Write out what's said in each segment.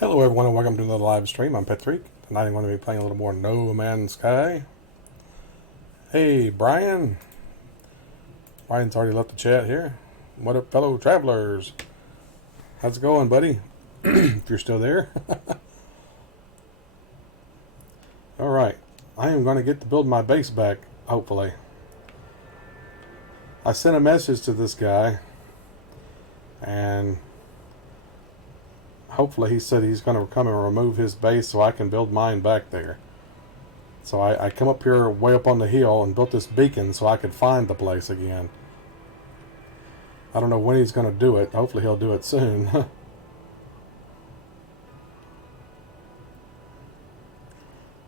Hello everyone and welcome to another live stream. I'm Petreak. Tonight I'm going to be playing a little more No Man's Sky. Hey Brian. Brian's already left the chat here. What up fellow travelers? How's it going, buddy? If you're still there. Alright. I am going to get to build my base back, hopefully. I sent a message to this guy and hopefully he said he's going to come and remove his base so I can build mine back there. So I come up here way up on the hill and built this beacon so I could find the place again. I don't know when he's going to do it. Hopefully he'll do it soon.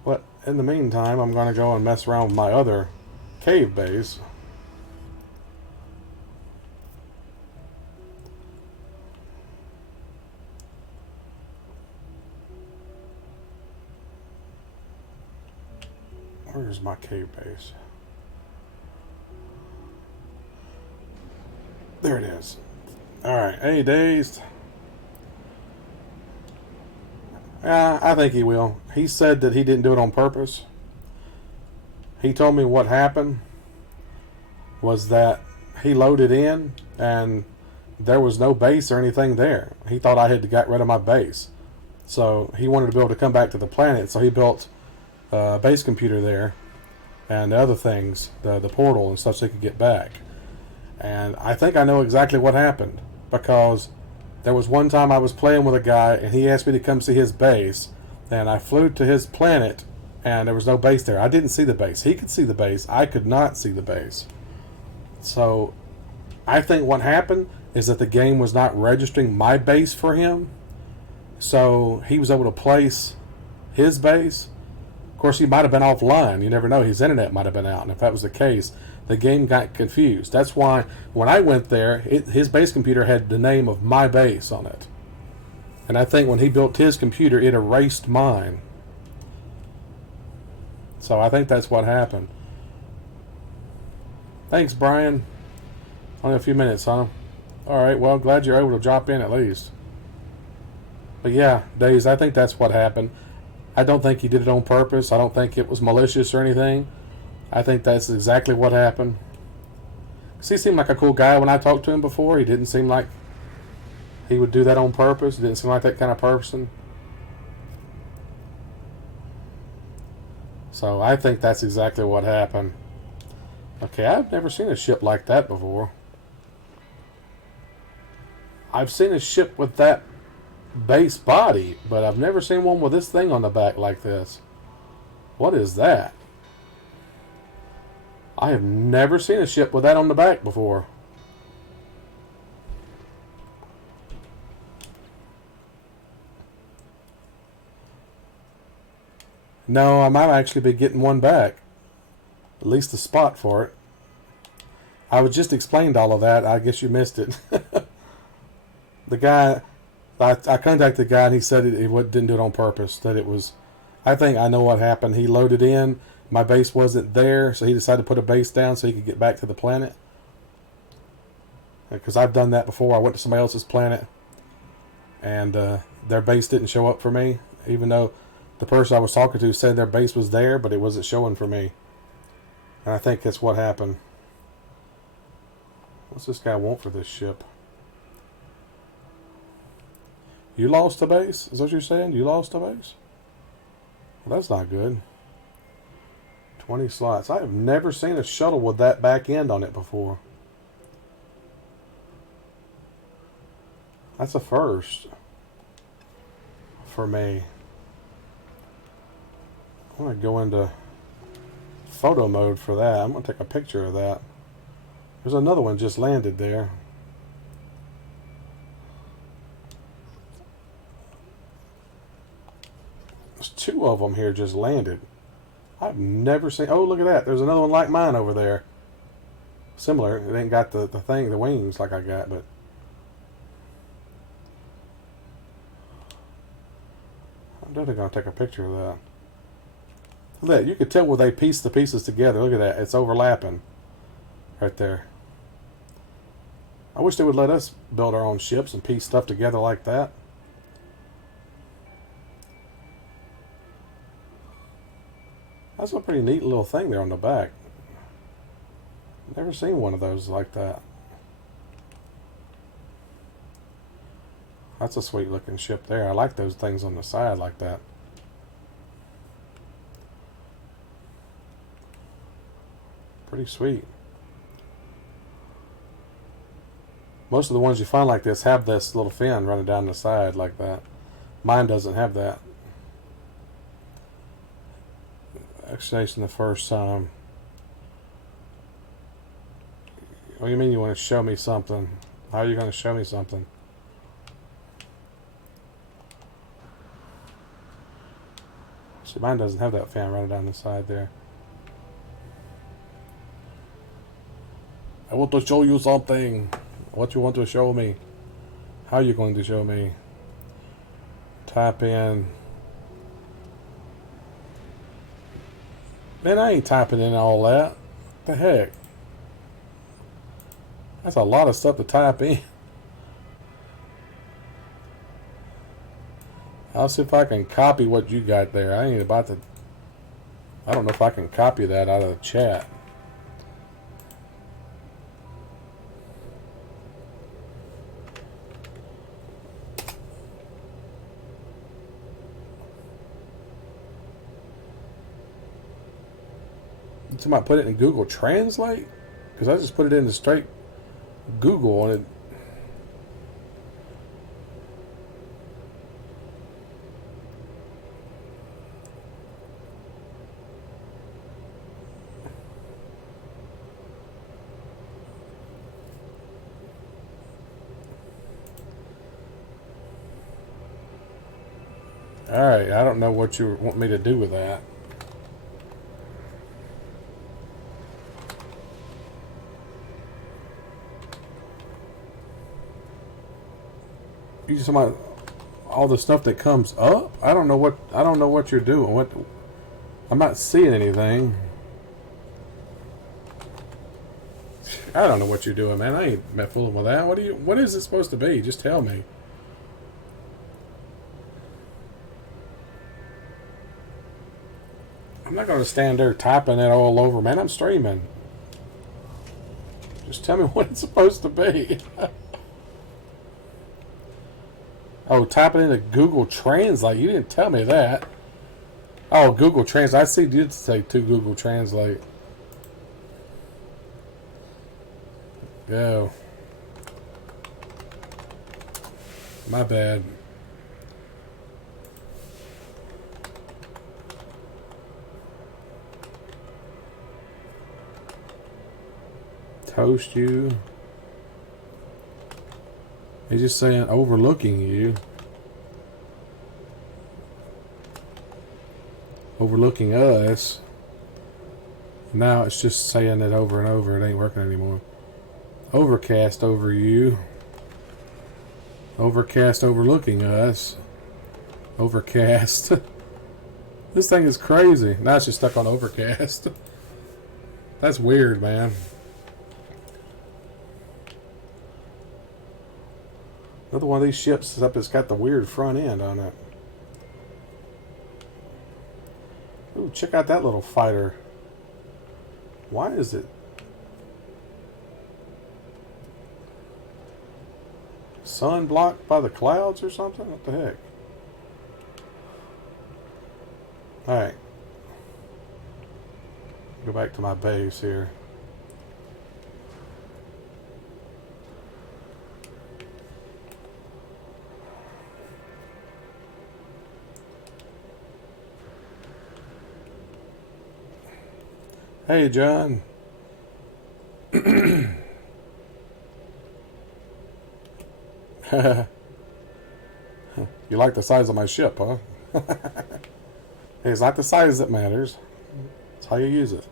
But in the meantime, I'm going to go and mess around with my other cave base. Where's my cave base? There it is. Alright, hey Dazed. Yeah, I think he will. He said that he didn't do it on purpose. He told me what happened was that he loaded in and there was no base or anything there. He thought I had got rid of my base. So he wanted to be able to come back to the planet, so he built base computer there and the other things, the portal and stuff, so he could get back. And I think I know exactly what happened, because there was one time I was playing with a guy and he asked me to come see his base, and I flew to his planet and there was no base there. I didn't see the base. He could see the base. I could not see the base. So I think what happened is that the game was not registering my base for him, so he was able to place his base. Of course, he might have been offline. You never know. His internet might have been out. And if that was the case, the game got confused. That's why when I went there, his base computer had the name of my base on it. And I think when he built his computer, it erased mine. So I think that's what happened. Thanks, Brian. Only a few minutes, huh? Alright, well, glad you're able to drop in at least. But yeah, Days, I think that's what happened. I don't think he did it on purpose. I don't think it was malicious or anything. I think that's exactly what happened. He seemed like a cool guy when I talked to him before. He didn't seem like he would do that on purpose. He didn't seem like that kind of person. So I think that's exactly what happened. Okay, I've never seen a ship like that before. I've seen a ship with that base body, but I've never seen one with this thing on the back like this. What is that? I have never seen a ship with that on the back before. No, I might actually be getting one back. At least a spot for it. I was just explained all of that. I guess you missed it. The guy, I contacted the guy and he said he didn't do it on purpose. That it was, I think I know what happened. He loaded in. My base wasn't there, so he decided to put a base down so he could get back to the planet. Because I've done that before. I went to somebody else's planet, and their base didn't show up for me, even though the person I was talking to said their base was there, but it wasn't showing for me. And I think that's what happened. What's this guy want for this ship? You lost a base? Is that what you're saying? You lost a base? Well, that's not good. 20 slots. I have never seen a shuttle with that back end on it before. That's a first for me. I'm going to go into photo mode for that. I'm going to take a picture of that. There's another one just landed there. There's two of them here just landed. I've never seen... Oh, look at that. There's another one like mine over there. Similar. It ain't got the thing, the wings like I got, but... I'm definitely going to take a picture of that. Look at that. You could tell where they piece the pieces together. Look at that. It's overlapping. Right there. I wish they would let us build our own ships and piece stuff together like that. That's a pretty neat little thing there on the back. Never seen one of those like that. That's a sweet looking ship there. I like those things on the side like that. Pretty sweet. Most of the ones you find like this have this little fin running down the side like that. Mine doesn't have that. Actually, it's the first time. What do you mean you want to show me something? How are you going to show me something? See, mine doesn't have that fan running down the side there. I want to show you something. What you want to show me? How are you going to show me? Type in. Man, I ain't typing in all that. What the heck? That's a lot of stuff to type in. I'll see if I can copy what you got there. I ain't about to. I don't know if I can copy that out of the chat. Somebody put it in Google Translate? Because I just put it into straight Google and it. Alright, I don't know what you want me to do with that. You just talking about all the stuff that comes up? I don't know what you're doing. I'm not seeing anything. I don't know what you're doing, man. I ain't fooling with that. What is it supposed to be? Just tell me. I'm not going to stand there typing it all over, man. I'm streaming. Just tell me what it's supposed to be. Oh, type it into Google Translate. You didn't tell me that. Oh, Google Translate. I see you did say to Google Translate. Go. My bad. Toast you. He's just saying overlooking you. Overlooking us. Now it's just saying it over and over. It ain't working anymore. Overcast over you. Overcast overlooking us. Overcast. This thing is crazy. Now it's just stuck on overcast. That's weird, man. Another one of these ships is up. It's got the weird front end on it. Ooh, check out that little fighter. Why is it sun blocked by the clouds or something? What the heck? Alright. Go back to my base here. Hey, John. You like the size of my ship, huh? Hey, it's not the size that matters. It's how you use it.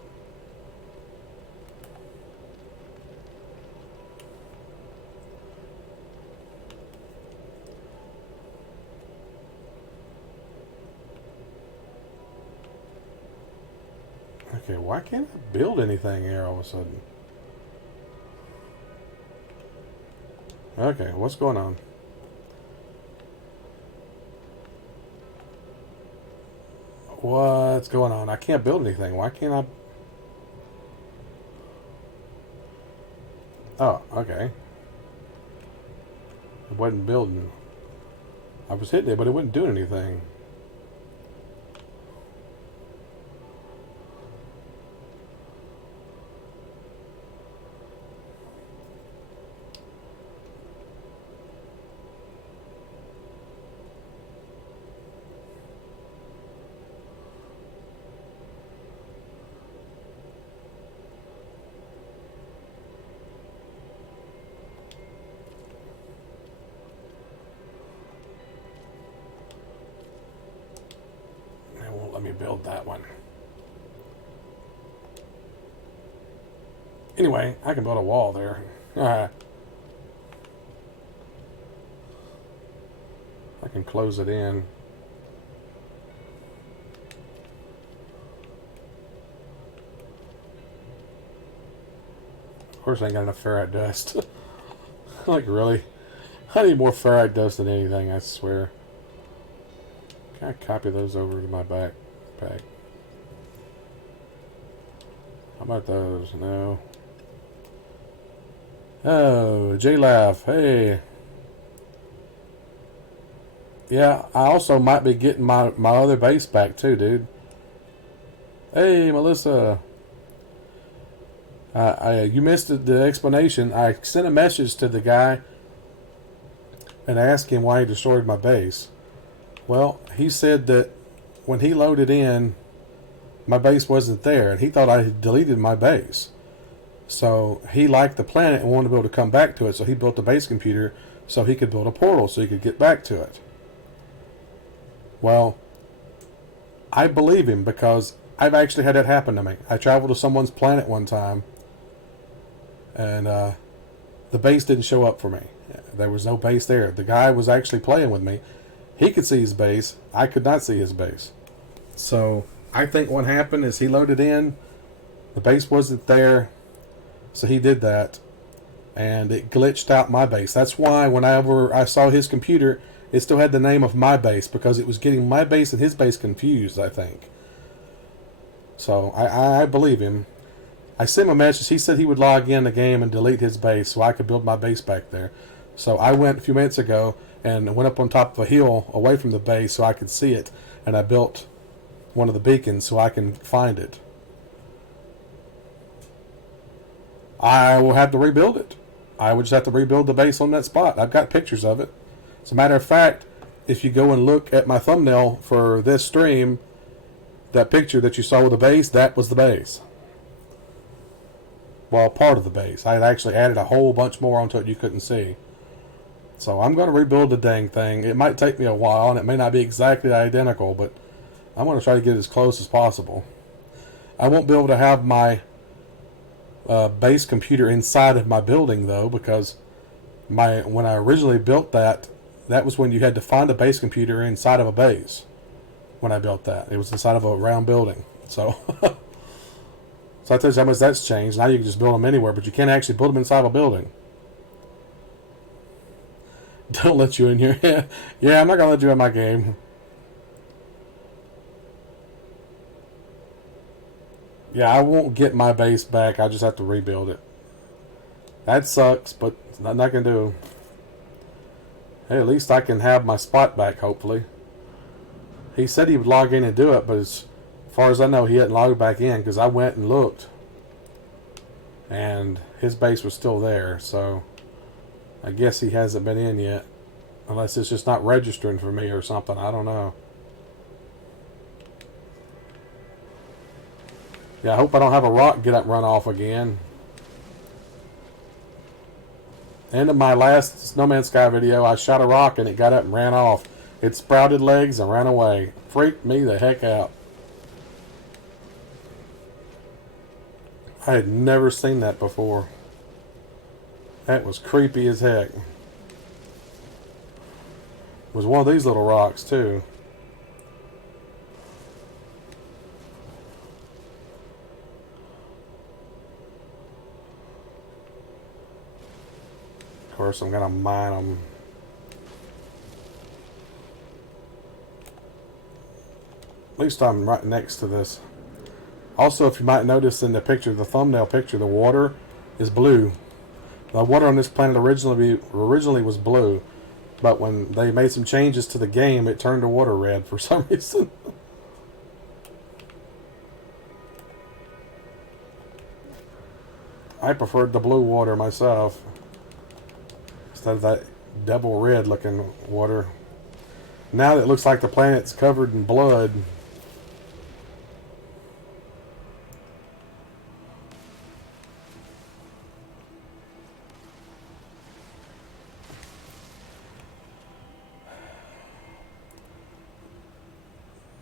Okay, why can't I build anything here all of a sudden? Okay, what's going on? What's going on? I can't build anything. Why can't I? Oh, okay. It wasn't building. I was hitting it, but it wasn't doing anything. It won't let me build that one. Anyway, I can build a wall there. I can close it in. Of course, I ain't got enough ferrite dust. Like, really? I need more ferrite dust than anything, I swear. Can I copy those over to my backpack? How about those? No. Oh, J-Laugh. Hey. Yeah, I also might be getting my other base back too, dude. Hey, Melissa. You missed the explanation. I sent a message to the guy and asked him why he destroyed my base. Well, he said that when he loaded in, my base wasn't there, and he thought I had deleted my base. So he liked the planet and wanted to be able to come back to it, so he built a base computer so he could build a portal so he could get back to it. Well, I believe him because I've actually had that happen to me. I traveled to someone's planet one time, and the base didn't show up for me. There was no base there. The guy was actually playing with me. He could see his base. I could not see his base. So I think what happened is he loaded in. The base wasn't there. So he did that. And it glitched out my base. That's why whenever I saw his computer, it still had the name of my base. Because it was getting my base and his base confused, I think. So I believe him. I sent him a message. He said he would log in the game and delete his base so I could build my base back there. So I went a few minutes ago and went up on top of a hill away from the base so I could see it. And I built one of the beacons so I can find it. I will have to rebuild it. I would just have to rebuild the base on that spot. I've got pictures of it. As a matter of fact, if you go and look at my thumbnail for this stream, that picture that you saw with the base, that was the base. Well, part of the base. I had actually added a whole bunch more onto it you couldn't see. So I'm going to rebuild the dang thing. It might take me a while, and it may not be exactly identical, but I'm going to try to get it as close as possible. I won't be able to have my base computer inside of my building, though, because when I originally built that was when you had to find a base computer inside of a base. When I built that, it was inside of a round building. So, so I tell you how much that's changed. Now you can just build them anywhere, but you can't actually build them inside of a building. Don't let you in here. Yeah, I'm not gonna let you in my game. Yeah, I won't get my base back. I just have to rebuild it. That sucks, but nothing I can do. Hey, at least I can have my spot back, hopefully. He said he would log in and do it, but as far as I know, he hadn't logged back in because I went and looked. And his base was still there, so I guess he hasn't been in yet. Unless it's just not registering for me or something. I don't know. Yeah, I hope I don't have a rock get up and run off again. End of my last No Man's Sky video, I shot a rock and it got up and ran off. It sprouted legs and ran away. Freaked me the heck out. I had never seen that before. That was creepy as heck. It was one of these little rocks too. Of course, I'm gonna mine them. At least I'm right next to this. Also, if you might notice in the picture, the thumbnail picture, the water is blue. The water on this planet originally was blue, but when they made some changes to the game, it turned the water red for some reason. I preferred the blue water myself instead of that double red looking water. Now that it looks like the planet's covered in blood.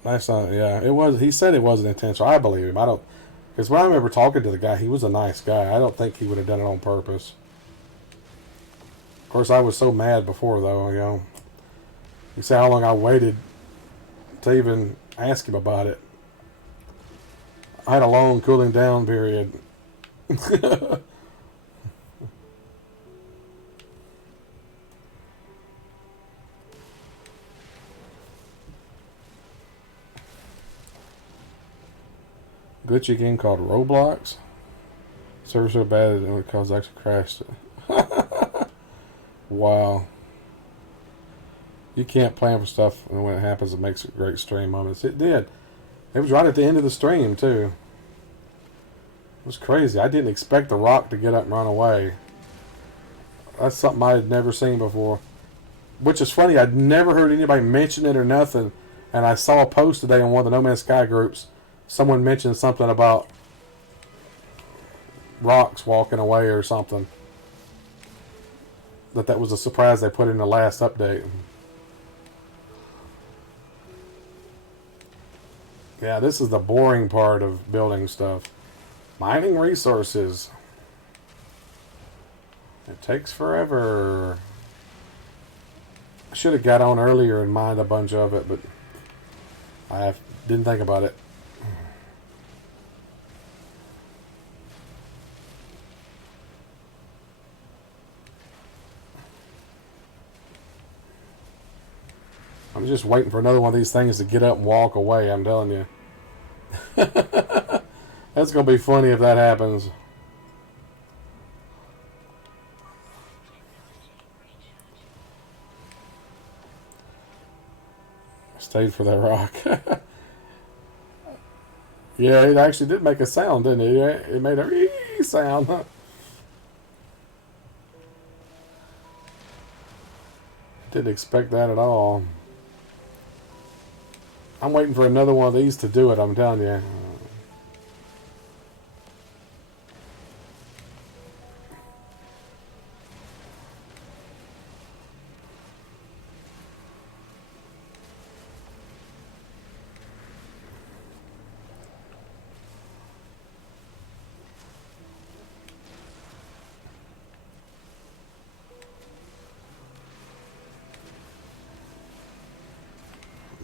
That's not, yeah, it was. He said it wasn't intentional. I believe him. I don't, because when I remember talking to the guy, he was a nice guy. I don't think he would have done it on purpose. Of course, I was so mad before, though. You know, you see how long I waited to even ask him about it. I had a long cooling down period. Glitchy game called Roblox. Server so bad it would cause actually crashed it. Wow. You can't plan for stuff, and when it happens, it makes it great stream moments. It did. It was right at the end of the stream too. It was crazy. I didn't expect the rock to get up and run away. That's something I had never seen before. Which is funny. I'd never heard anybody mention it or nothing. And I saw a post today on one of the No Man's Sky groups. Someone mentioned something about rocks walking away or something. That was a surprise they put in the last update. Yeah, this is the boring part of building stuff. Mining resources. It takes forever. I should have got on earlier and mined a bunch of it, but I didn't think about it. I'm just waiting for another one of these things to get up and walk away, I'm telling you. That's going to be funny if that happens. I stayed for that rock. Yeah, it actually did make a sound, didn't it? It made a ee sound. Didn't expect that at all. I'm waiting for another one of these to do it, I'm telling you.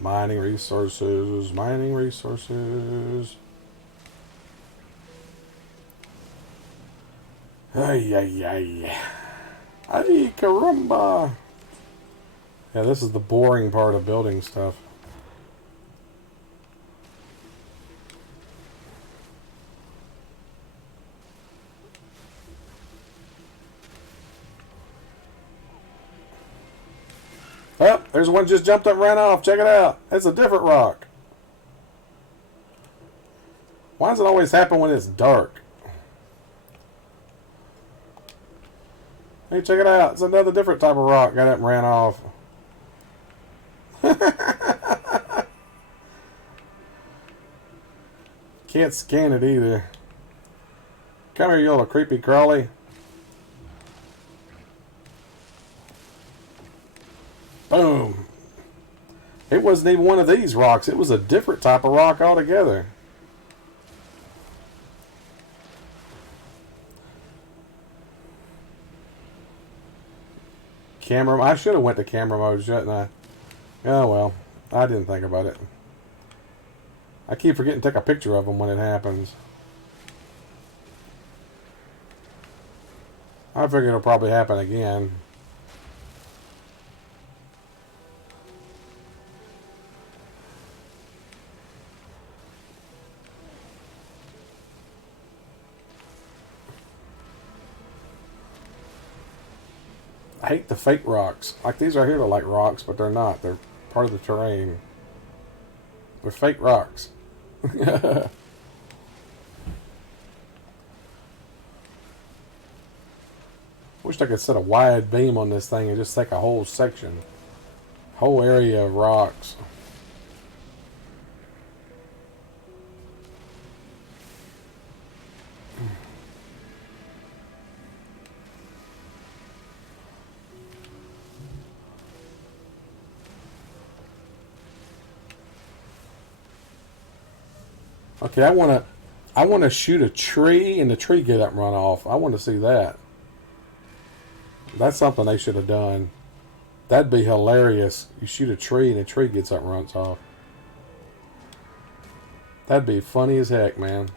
Mining resources, mining resources. Ay, ay, ay. Ay, caramba. Yeah, this is the boring part of building stuff. Oh, there's one just jumped up and ran off. Check it out. It's a different rock. Why does it always happen when it's dark? Hey, check it out. It's another different type of rock. Got up and ran off. Can't scan it either. Come here, you little creepy crawly. Boom. It wasn't even one of these rocks. It was a different type of rock altogether. Camera. I should have went to camera mode, shouldn't I? Oh well. I didn't think about it. I keep forgetting to take a picture of them when it happens. I figure it'll probably happen again. I hate the fake rocks. Like these right here are like rocks, but they're not. They're part of the terrain. They're fake rocks. Wish I could set a wide beam on this thing and just take a whole section. Whole area of rocks. Okay, I wanna shoot a tree and the tree get up and run off. I want to see that. That's something they should have done. That'd be hilarious. You shoot a tree and the tree gets up and runs off. That'd be funny as heck, man.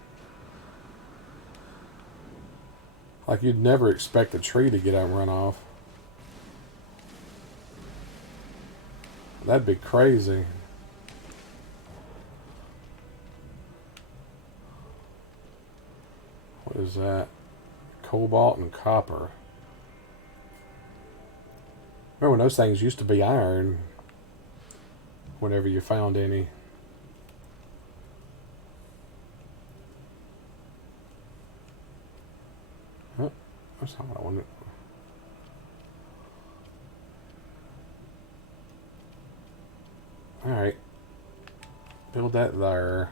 Like you'd never expect a tree to get up and run off. That'd be crazy. What is that? Cobalt and copper. Remember when those things used to be iron? Whenever you found any. Oh, that's not what I wanted. Alright. Build that there.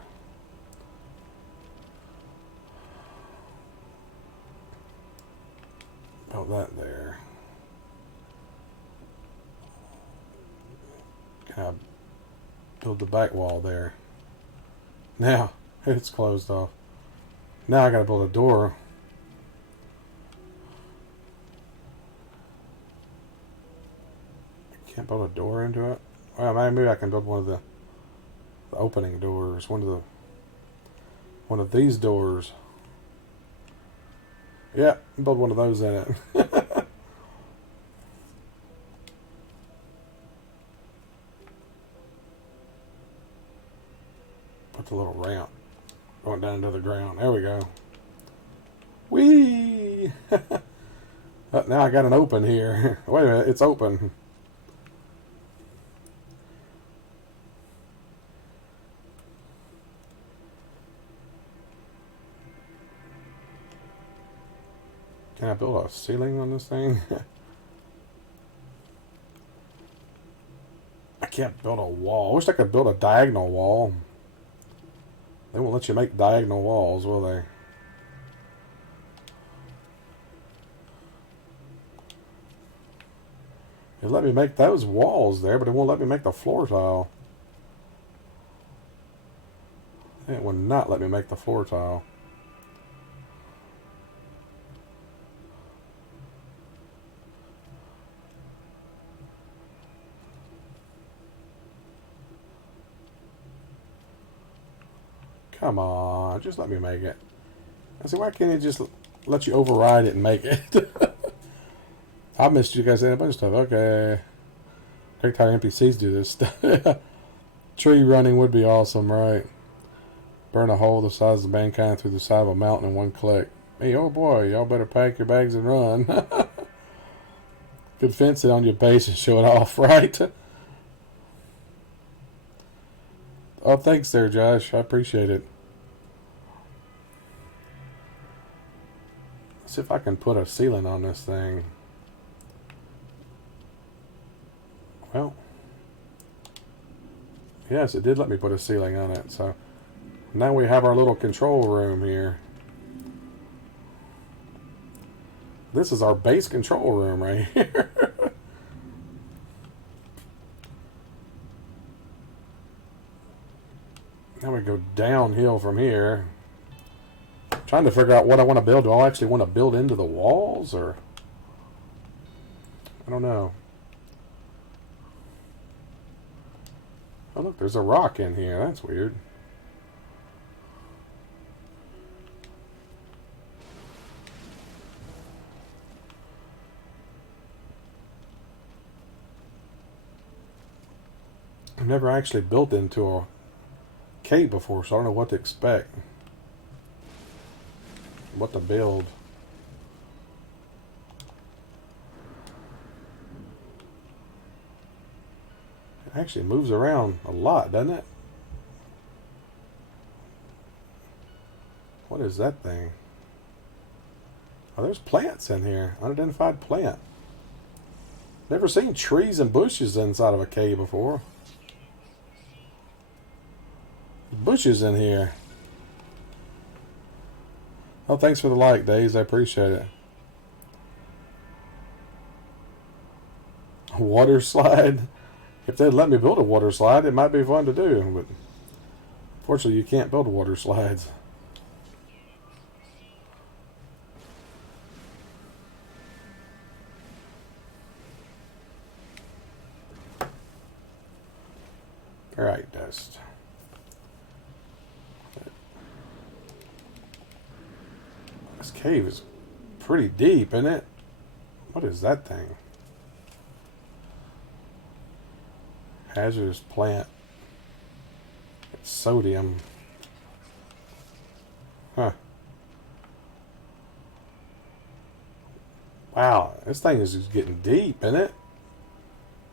Build that there. Can I build the back wall there? Now, it's closed off. Now I gotta build a door. Can't build a door into it? Well, maybe I can build one of the opening doors. One of these doors. Yeah, build one of those in it. Put the little ramp going down to the ground. There we go. Whee! Now I got an open here. Wait a minute, it's open. Can I build a ceiling on this thing? I can't build a wall. I wish I could build a diagonal wall. They won't let you make diagonal walls, will they? They let me make those walls there, but it won't let me make the floor tile. It will not let me make the floor tile. Come on, just let me make it. I said, why can't it just let you override it and make it? I missed you guys saying a bunch of stuff. Okay. Great how NPCs do this stuff. Tree running would be awesome, right? Burn a hole the size of mankind through the side of a mountain in one click. Hey, oh boy, y'all better pack your bags and run. Could fence it on your base and show it off, right? Oh, thanks there, Josh. I appreciate it. Let's see if I can put a ceiling on this thing. Well, yes, it did let me put a ceiling on it. So now we have our little control room here. This is our base control room right here. Now we go downhill from here. I'm trying to figure out what I want to build. Do I actually want to build into the walls, or I don't know. Oh look, there's a rock in here. That's weird. I've never actually built into a cave before, so I don't know what to expect. What to build. Actually moves around a lot, doesn't it? What is that thing? Oh, there's plants in here. Unidentified plant. Never seen trees and bushes inside of a cave before. Bushes in here. Oh, thanks for the like, Days. I appreciate it. A water slide. If they'd let me build a water slide, it might be fun to do. But fortunately, you can't build water slides. Alright, dust. This cave is pretty deep, isn't it? What is that thing? Hazardous plant. It's sodium. Huh. Wow, this thing is just getting deep, isn't it?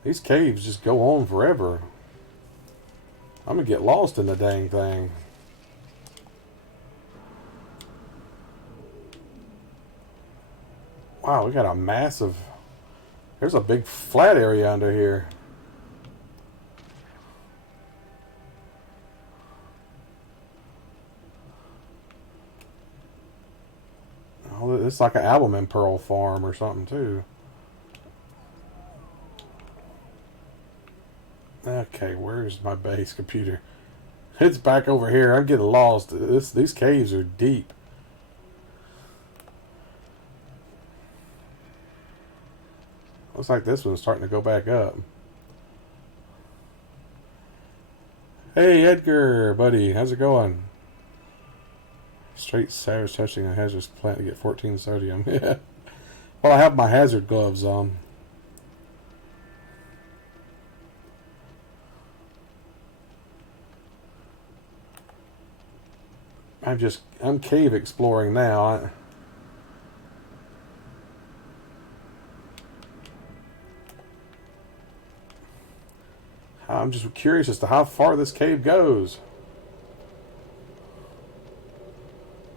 These caves just go on forever. I'm gonna get lost in the dang thing. Wow, we got a massive... There's a big flat area under here. Oh, it's like an albumin pearl farm or something too. Okay, where's my base computer? It's back over here. I'm getting lost. These caves are deep. Looks like this one's starting to go back up. Hey, Edgar, buddy. How's it going? Straight savage touching a hazardous plant to get 14 sodium. Yeah. Well, I have my hazard gloves on. I'm cave exploring now. I'm just curious as to how far this cave goes.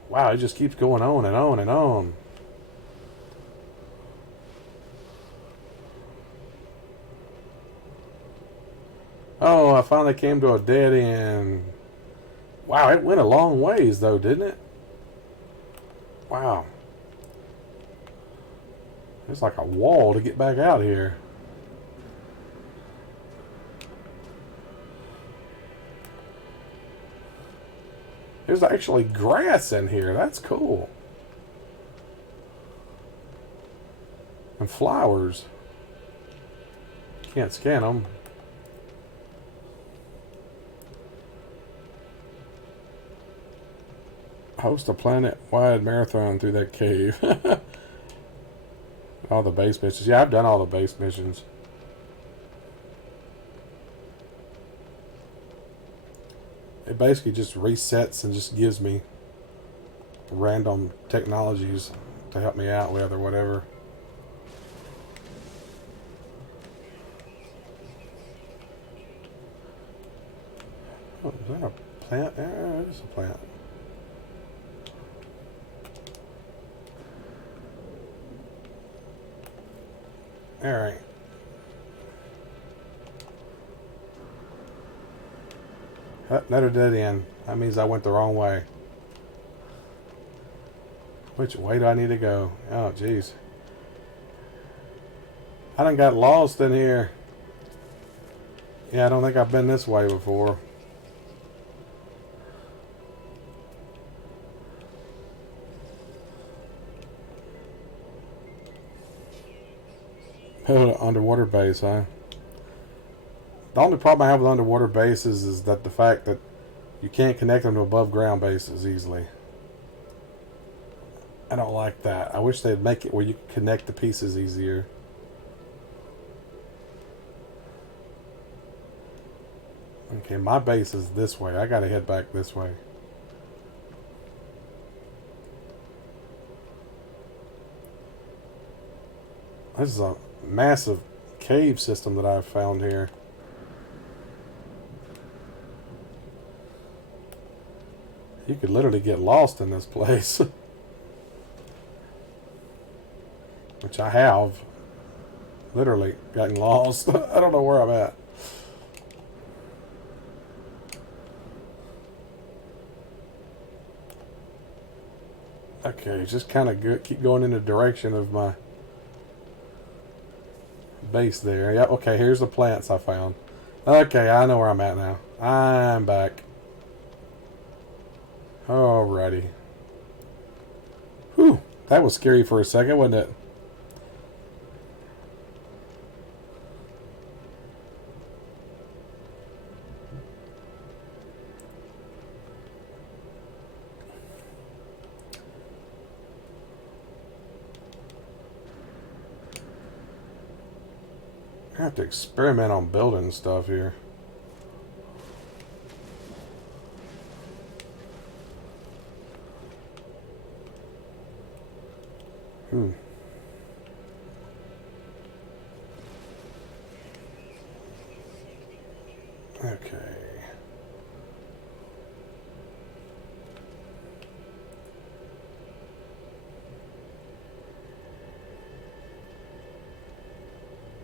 Wow, it just keeps going on and on and on. Oh, I finally came to a dead end. Wow, it went a long ways though, didn't it? Wow. It's like a wall to get back out here. There's actually grass in here. That's cool. And flowers. Can't scan them. Host a planet-wide marathon through that cave. All the base missions. Yeah, I've done all the base missions. It basically just resets and just gives me random technologies to help me out with or whatever. Oh, is that a plant? Yeah, it is a plant. Alright. Another dead end. That means I went the wrong way. Which way do I need to go? Oh, jeez. I done got lost in here. Yeah, I don't think I've been this way before. Underwater base, huh? The only problem I have with underwater bases is that the fact that you can't connect them to above ground bases easily. I don't like that. I wish they'd make it where you could connect the pieces easier. Okay, my base is this way. I gotta head back this way. This is a massive cave system that I've found here. You could literally get lost in this place. Which I have. Literally gotten lost. I don't know where I'm at. Okay, just kind of keep going in the direction of my base there. Yep, okay, here's the plants I found. Okay, I know where I'm at now. I'm back. Alrighty. Whew, that was scary for a second, wasn't it? I have to experiment on building stuff here. Okay.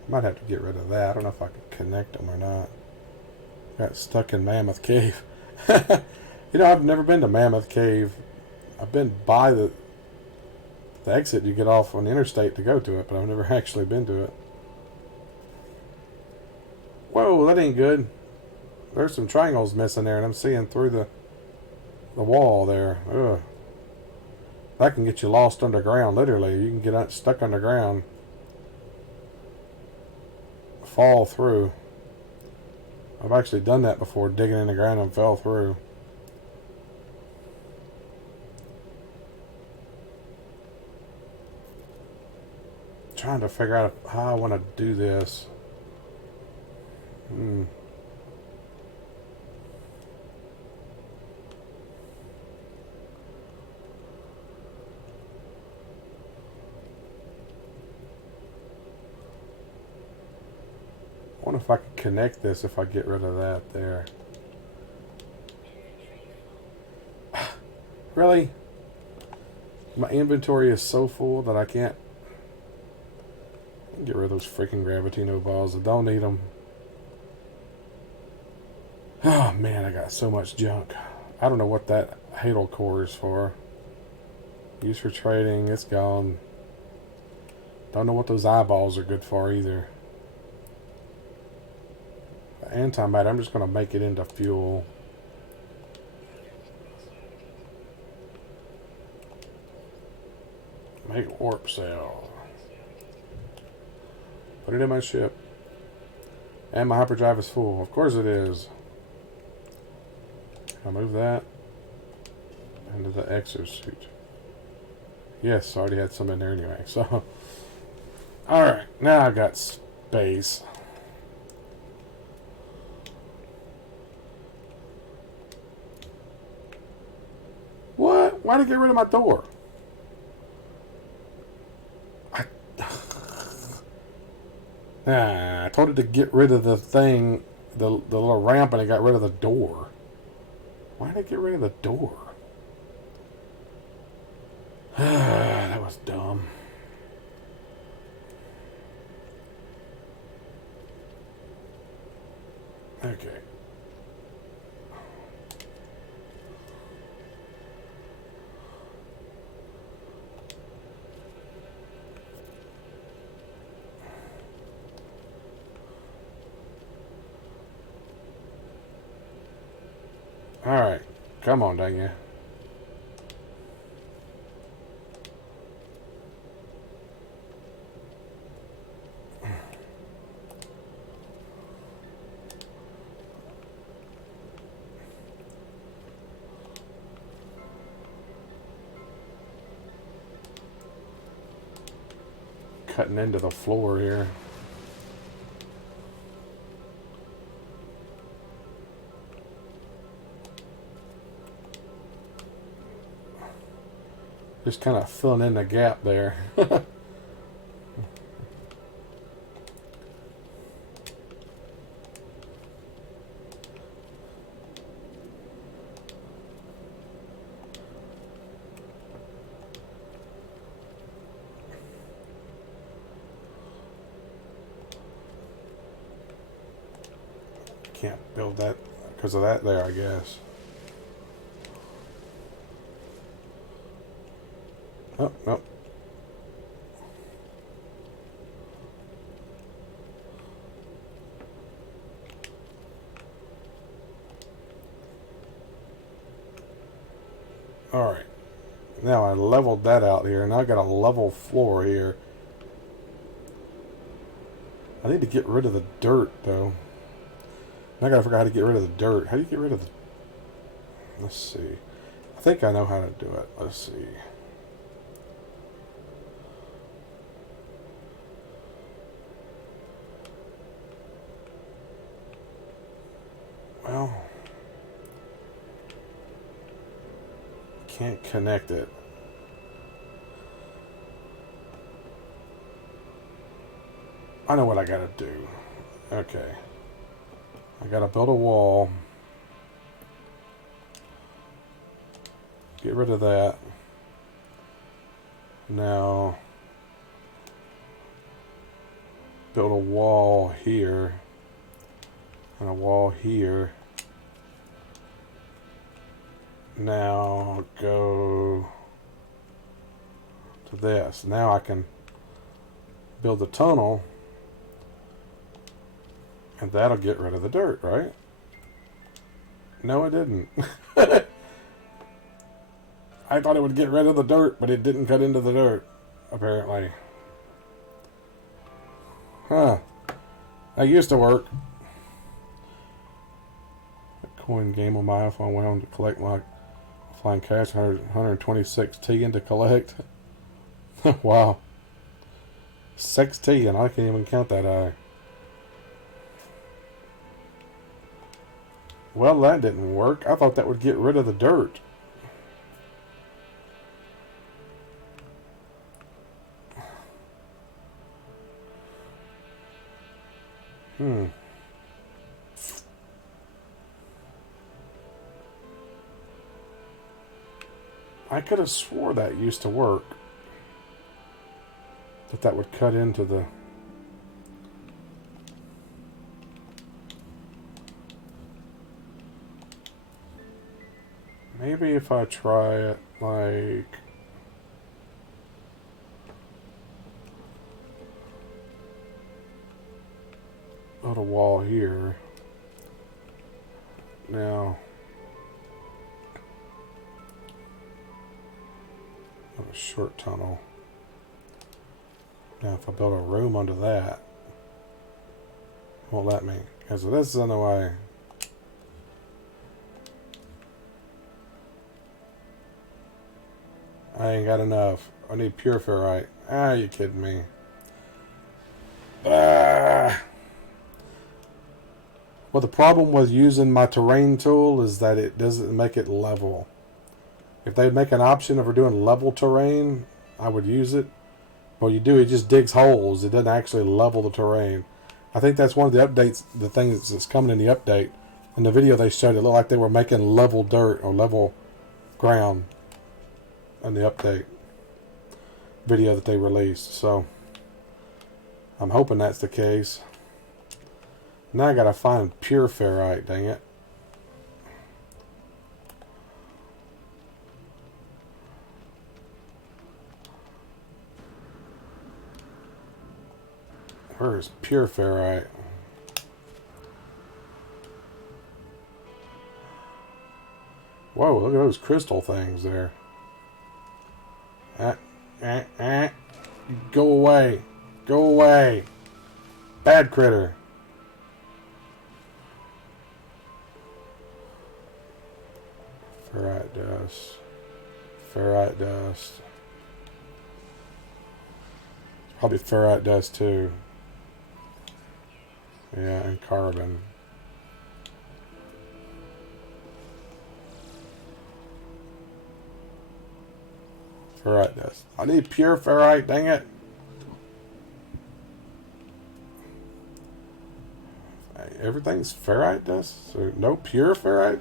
Might have to get rid of that. I don't know if I can connect them or not. Got stuck in Mammoth Cave. You know, I've never been to Mammoth Cave. I've been by the exit you get off on the interstate to go to it, but I've never actually been to it. Whoa, that ain't good. There's some triangles missing there, and I'm seeing through the wall there. Ugh. That can get you lost underground, literally. You can get stuck underground. Fall through. I've actually done that before, digging in the ground and fell through. Trying to figure out how I want to do this. I wonder if I can connect this if I get rid of that there. Really? My inventory is so full that I can't get rid of those freaking Gravitino balls. I don't need them. Oh man, I got so much junk. I don't know what that Hadal core is for. Used for trading, it's gone. Don't know what those eyeballs are good for either. Antimatter, I'm just going to make it into fuel. Make warp cell. Put it in my ship. And my hyperdrive is full. Of course it is. I'll move that into the exosuit. Yes, I already had some in there anyway. So, alright, now I got space. What? Why'd I get rid of my door? I told it to get rid of the thing, the little ramp, and I got rid of the door. Why did I get rid of the door? That was dumb. Okay. Alright. Come on, dang you. Cutting into the floor here. Just kind of filling in the gap there. can't build that because of that there, I guess. Oh, no. Alright. Now I leveled that out here, and I got a level floor here. I need to get rid of the dirt, though. I gotta figure out how to get rid of the dirt. How do you get rid of the... Let's see. I think I know how to do it. Let's see. Well... Can't connect it. I know what I gotta do. Okay. I gotta build a wall. Get rid of that. Now, build a wall here. And a wall here. Now, go to this. Now I can build a tunnel. And that'll get rid of the dirt, right? No, it didn't. I thought it would get rid of the dirt, but it didn't cut into the dirt, apparently. Huh. That used to work. A coin game on my iPhone went on to collect my flying cash, 126 T in to collect. Wow. 6 T, and I can't even count that high. Well, that didn't work. I thought that would get rid of the dirt. I could have swore that used to work. That would cut into the... Maybe if I try it like... Put a wall here. Now... a short tunnel. Now if I build a room under that, won't let me. Because this is in the way. I ain't got enough. I need pure ferrite. Ah, you kidding me? Ah. Well, the problem with using my terrain tool is that it doesn't make it level. If they'd make an option of doing level terrain, I would use it. Well, you do, it just digs holes. It doesn't actually level the terrain. I think that's one of the updates, the things that's coming in the update. In the video they showed, it looked like they were making level dirt or level ground in the update video that they released. So, I'm hoping that's the case. Now I gotta find pure ferrite, dang it. Where is pure ferrite? Whoa, look at those crystal things there. Go away. Go away. Bad critter. Ferrite dust. Ferrite dust. Probably ferrite dust too. Yeah, and carbon. Ferrite dust. I need pure ferrite, dang it. Everything's ferrite dust? So no pure ferrite?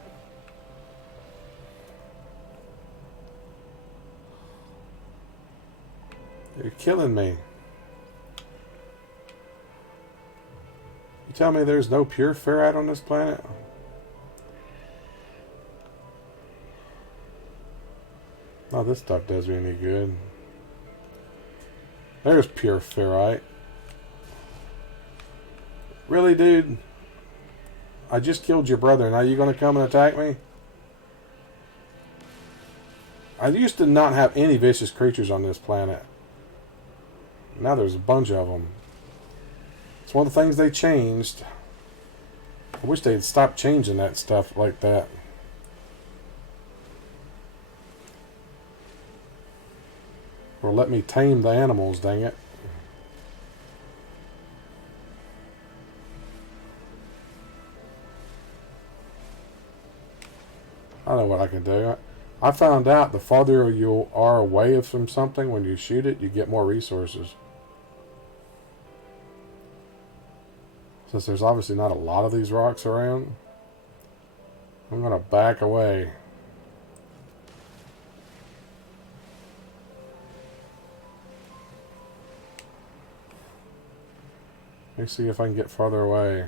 You're killing me. You tell me there's no pure ferrite on this planet? Oh, this stuff does me any good. There's pure ferrite. Really, dude? I just killed your brother. Now you going to come and attack me? I used to not have any vicious creatures on this planet. Now there's a bunch of them. It's one of the things they changed. I wish they'd stop changing that stuff like that. Or let me tame the animals, dang it. I know what I can do. I found out the farther you are away from something, when you shoot it, you get more resources. Since there's obviously not a lot of these rocks around, I'm going to back away. Let me see if I can get farther away.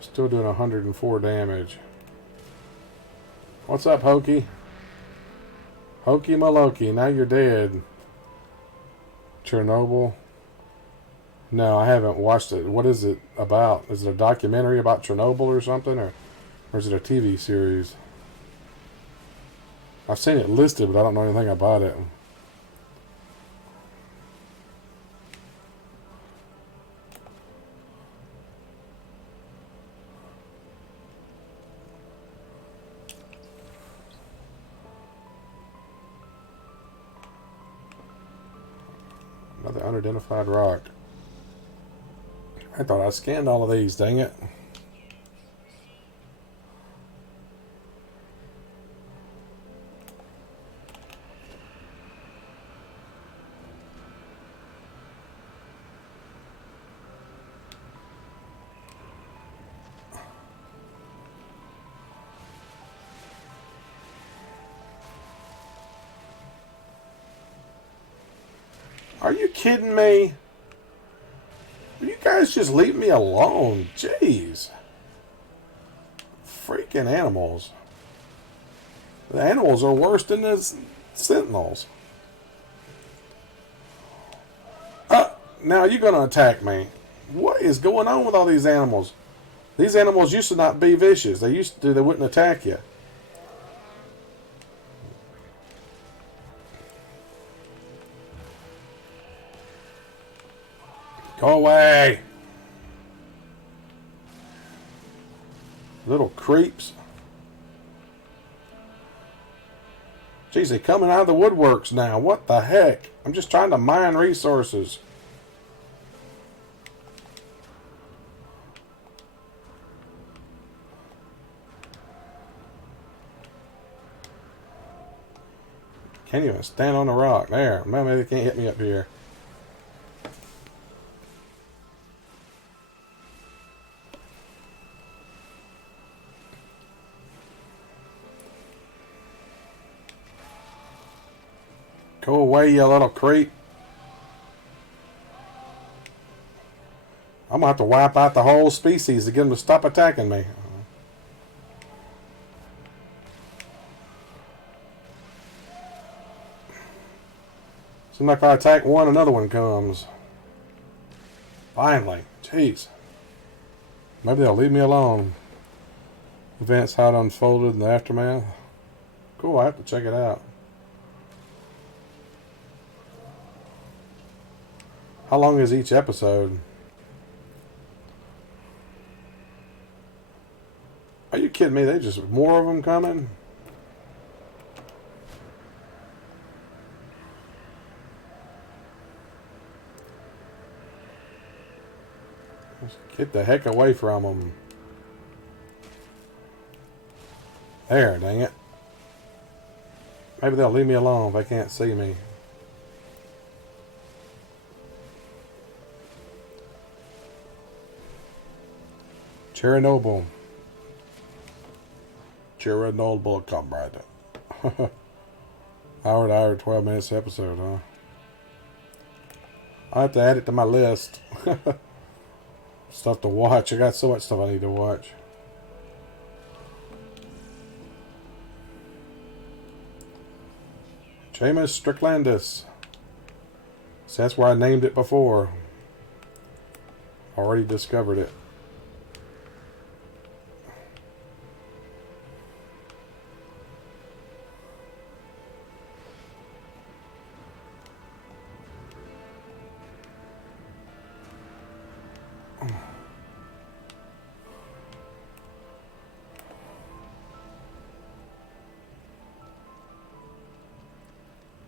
Still doing 104 damage. What's up, Hokey? Hokey Maloki, now you're dead. Chernobyl. No, I haven't watched it. What is it about? Is it a documentary about Chernobyl or something? Or is it a TV series? I've seen it listed, but I don't know anything about it. Another unidentified rock. I thought I scanned all of these, dang it. Are you kidding me? You guys just leave me alone. Jeez. Freaking animals. The animals are worse than the sentinels. Now you're going to attack me. What is going on with all these animals? These animals used to not be vicious. They wouldn't attack you. Go away! Little creeps. Jeez, they're coming out of the woodworks now. What the heck? I'm just trying to mine resources. Can't even stand on the rock. There. Maybe they can't hit me up here. Go away, you little creep. I'm going to have to wipe out the whole species to get them to stop attacking me. Seems like if I attack one, another one comes. Finally. Jeez. Maybe they'll leave me alone. Events how it unfolded in the aftermath. Cool, I have to check it out. How long is each episode? Are you kidding me? They just more of them coming? Just get the heck away from them. There, dang it. Maybe they'll leave me alone if they can't see me. Chernobyl. Chernobyl, comrade. Hour to hour, 12 minutes episode, huh? I'll have to add it to my list. Stuff to watch. I got so much stuff I need to watch. Jameis Stricklandis. So that's where I named it before. Already discovered it.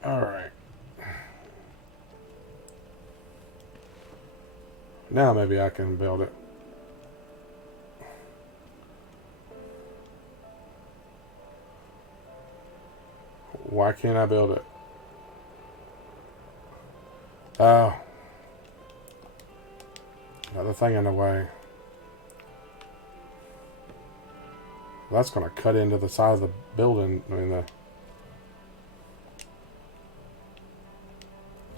Alright. Now maybe I can build it. Why can't I build it? Oh. Another thing in the way. That's going to cut into the side of the building. I mean,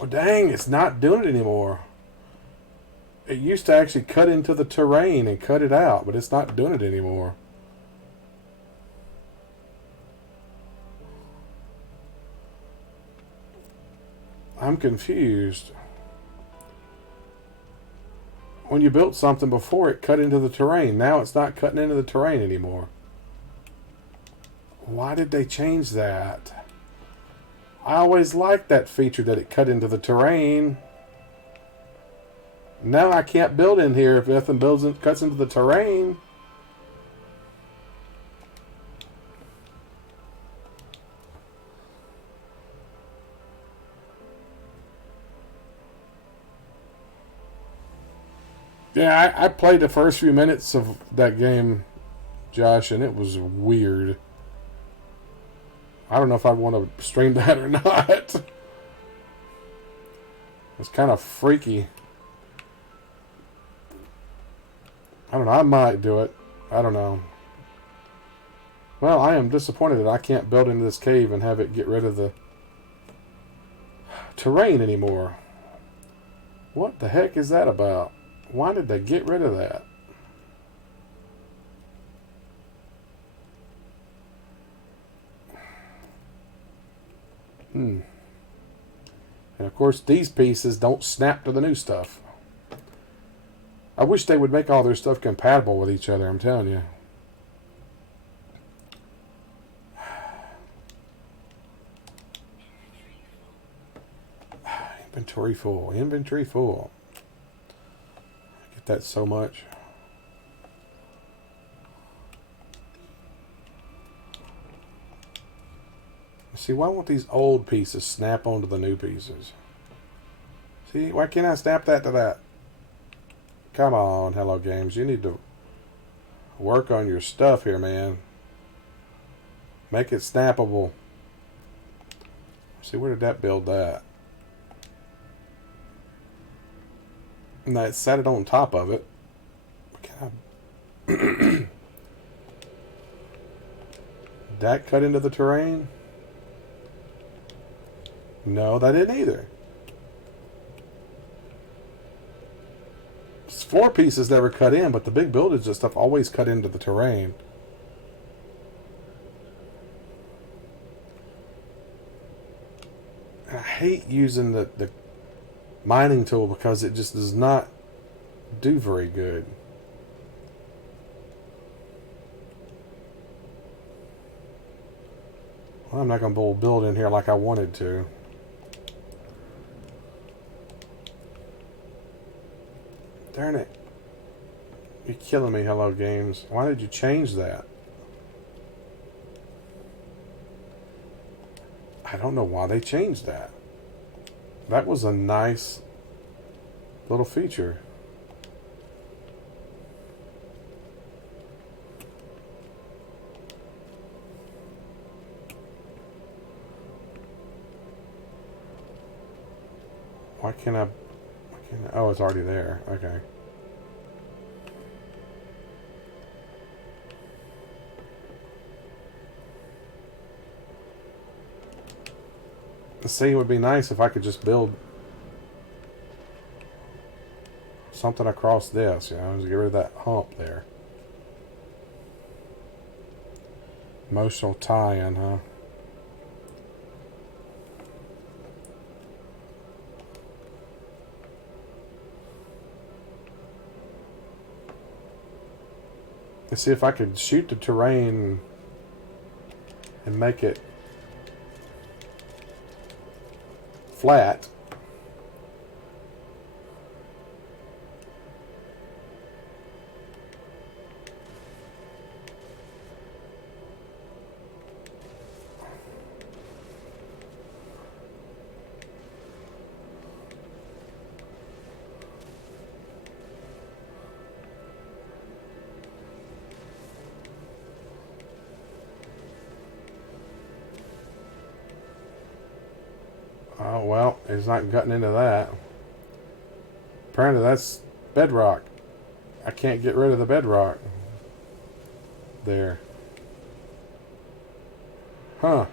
oh, dang, it's not doing it anymore. It used to actually cut into the terrain and cut it out, but it's not doing it anymore. I'm confused. When you built something before, it cut into the terrain. Now it's not cutting into the terrain anymore. Why did they change that? I always liked that feature that it cut into the terrain. Now I can't build in here if nothing cuts into the terrain. Yeah, I played the first few minutes of that game, Josh, and it was weird. I don't know if I want to stream that or not. It's kind of freaky. I don't know. I might do it. I don't know. Well, I am disappointed that I can't build into this cave and have it get rid of the terrain anymore. What the heck is that about? Why did they get rid of that? And of course, these pieces don't snap to the new stuff. I wish they would make all their stuff compatible with each other, I'm telling you. Inventory full. Inventory full. I get that so much. See, why won't these old pieces snap onto the new pieces? See, why can't I snap that to that? Come on, Hello Games. You need to work on your stuff here, man. Make it snappable. See, where did that build that? And I set it on top of it. Can I... Did that cut into the terrain? No, that didn't either. It's 4 pieces that were cut in, but the big buildings and stuff always cut into the terrain. And I hate using the mining tool because it just does not do very good. Well, I'm not going to build in here like I wanted to. Darn it. You're killing me, Hello Games. Why did you change that? I don't know why they changed that. That was a nice little feature. Why can't I... Oh, it's already there. Okay. See, it would be nice if I could just build something across this, you know, to get rid of that hump there. Emotional tie-in, huh? Let's see if I could shoot the terrain and make it flat. Oh, well, he's not cutting into that. Apparently that's bedrock. I can't get rid of the bedrock. There. Huh.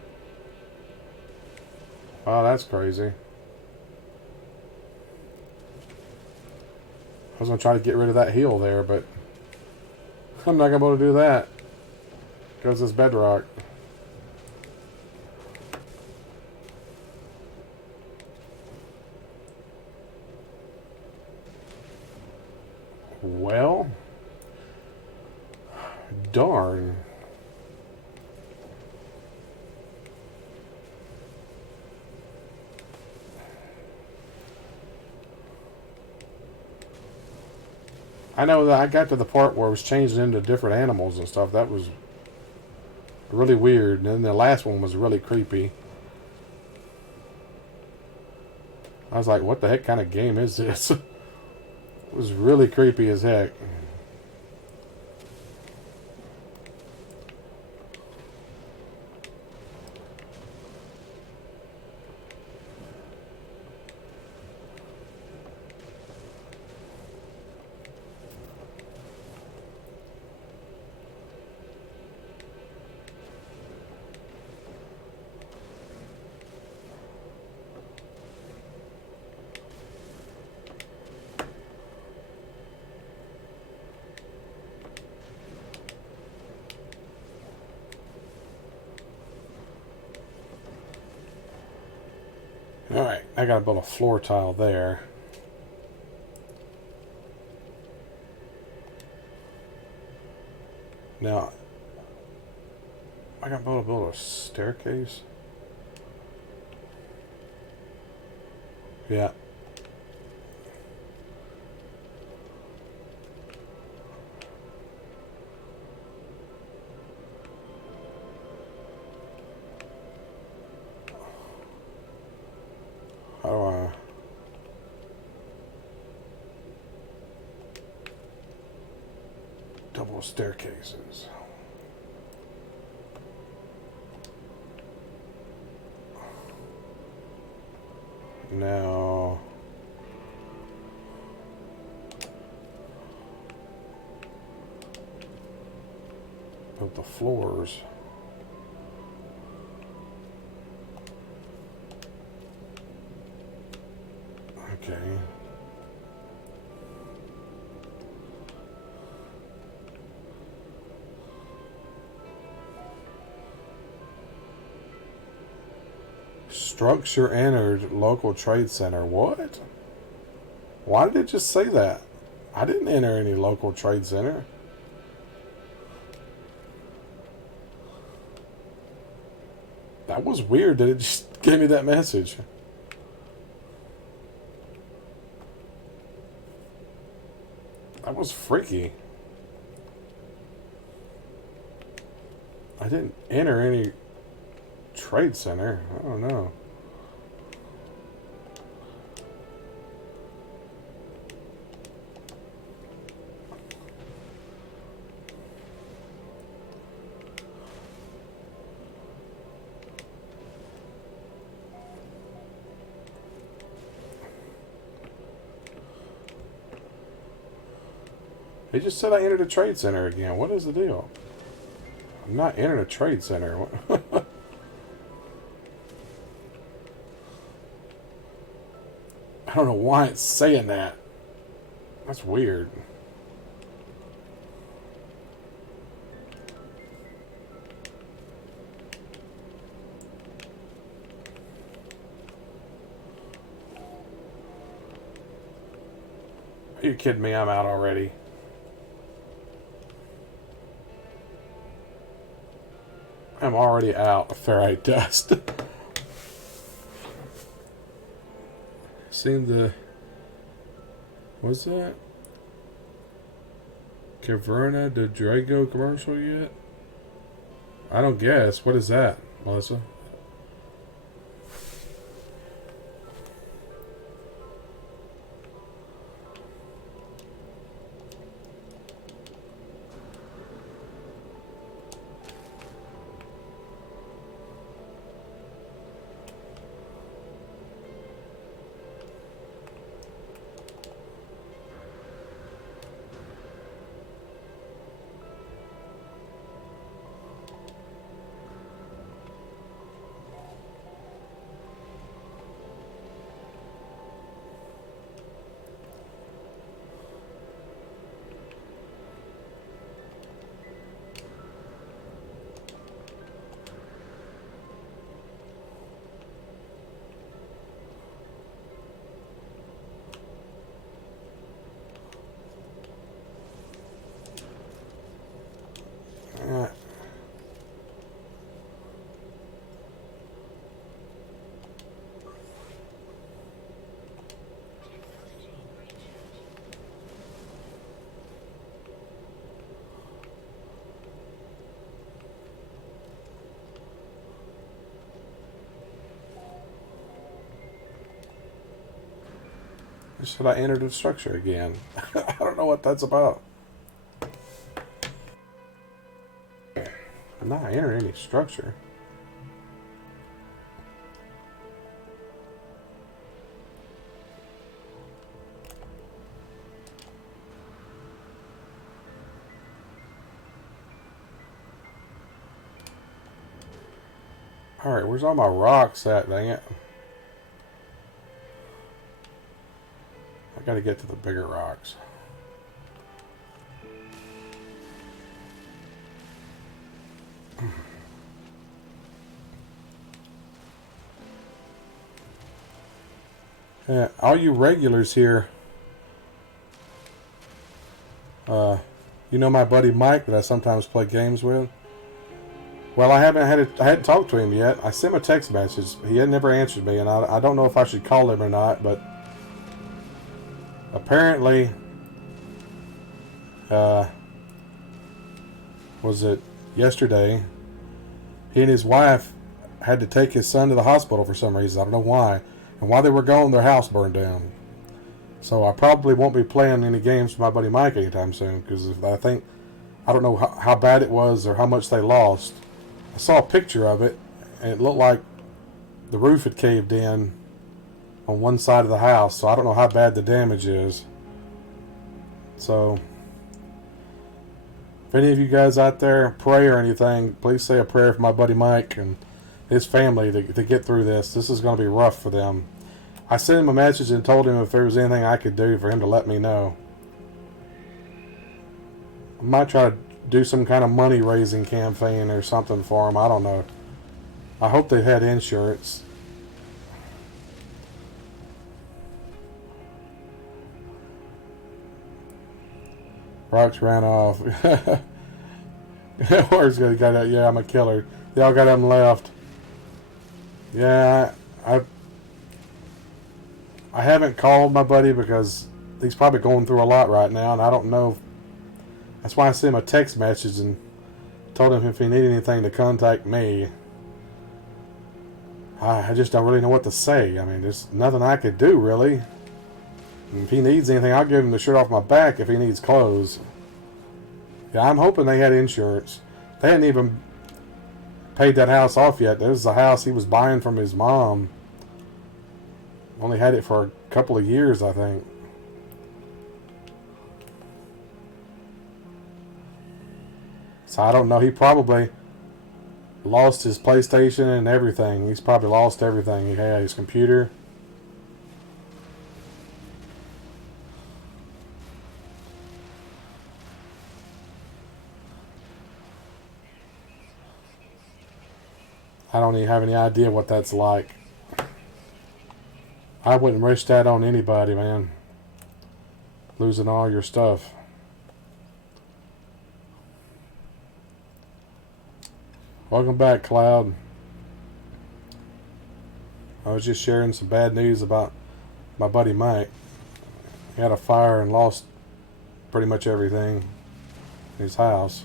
Wow, that's crazy. I was going to try to get rid of that hill there, but I'm not going to be able to do that because it's bedrock. Well, darn. I know that I got to the part where it was changing into different animals and stuff. That was really weird. And then the last one was really creepy. I was like, what the heck kind of game is this? It was really creepy as heck. Alright, I gotta build a floor tile there. Now, I gotta build a staircase. Yeah. How do I... double staircases. Now... build the floors. Okay. Structure entered local trade center. What? Why did it just say that? I didn't enter any local trade center. That was weird that it just gave me that message. That was freaky. I didn't enter any trade center. I don't know. He just said I entered a trade center again. What is the deal? I'm not entering a trade center. I don't know why it's saying that. That's weird. Are you kidding me? I'm out already. I'm already out of ferrite dust. Seen the... What's that? Caverna de Drago commercial yet? I don't guess. What is that, Melissa? Should I enter the structure again? I don't know what that's about. I'm not entering any structure. Alright, where's all my rocks at, dang it? I gotta get to the bigger rocks. Yeah, all you regulars here, you know my buddy Mike that I sometimes play games with? Well, I hadn't talked to him yet. I sent him a text message. He had never answered me, and I don't know if I should call him or not, but apparently, was it yesterday, he and his wife had to take his son to the hospital for some reason. I don't know why. And while they were gone, their house burned down. So I probably won't be playing any games with my buddy Mike anytime soon, because I don't know how bad it was or how much they lost. I saw a picture of it, and it looked like the roof had caved in on one side of the house, so I don't know how bad the damage is. So if any of you guys out there pray or anything, please say a prayer for my buddy Mike and his family to get through this. This is going to be rough for them. I sent him a message and told him if there was anything I could do for him to let me know. I might try to do some kind of money raising campaign or something for him. I don't know. I hope they had insurance. Rocks ran off. Where's the guy? Yeah, I'm a killer. They all got him left. Yeah, I haven't called my buddy because he's probably going through a lot right now, and I don't know. That's why I sent him a text message and told him if he needed anything to contact me. I just don't really know what to say. I mean, there's nothing I could do, really. And if he needs anything, I'll give him the shirt off my back if he needs clothes. Yeah, I'm hoping they had insurance. They hadn't even paid that house off yet. This is a house he was buying from his mom. Only had it for a couple of years, I think. So I don't know. He probably lost his PlayStation and everything. He's probably lost everything he had. His computer. I don't even have any idea what that's like. I wouldn't wish that on anybody, man. Losing all your stuff. Welcome back, Cloud. I was just sharing some bad news about my buddy Mike. He had a fire and lost pretty much everything in his house.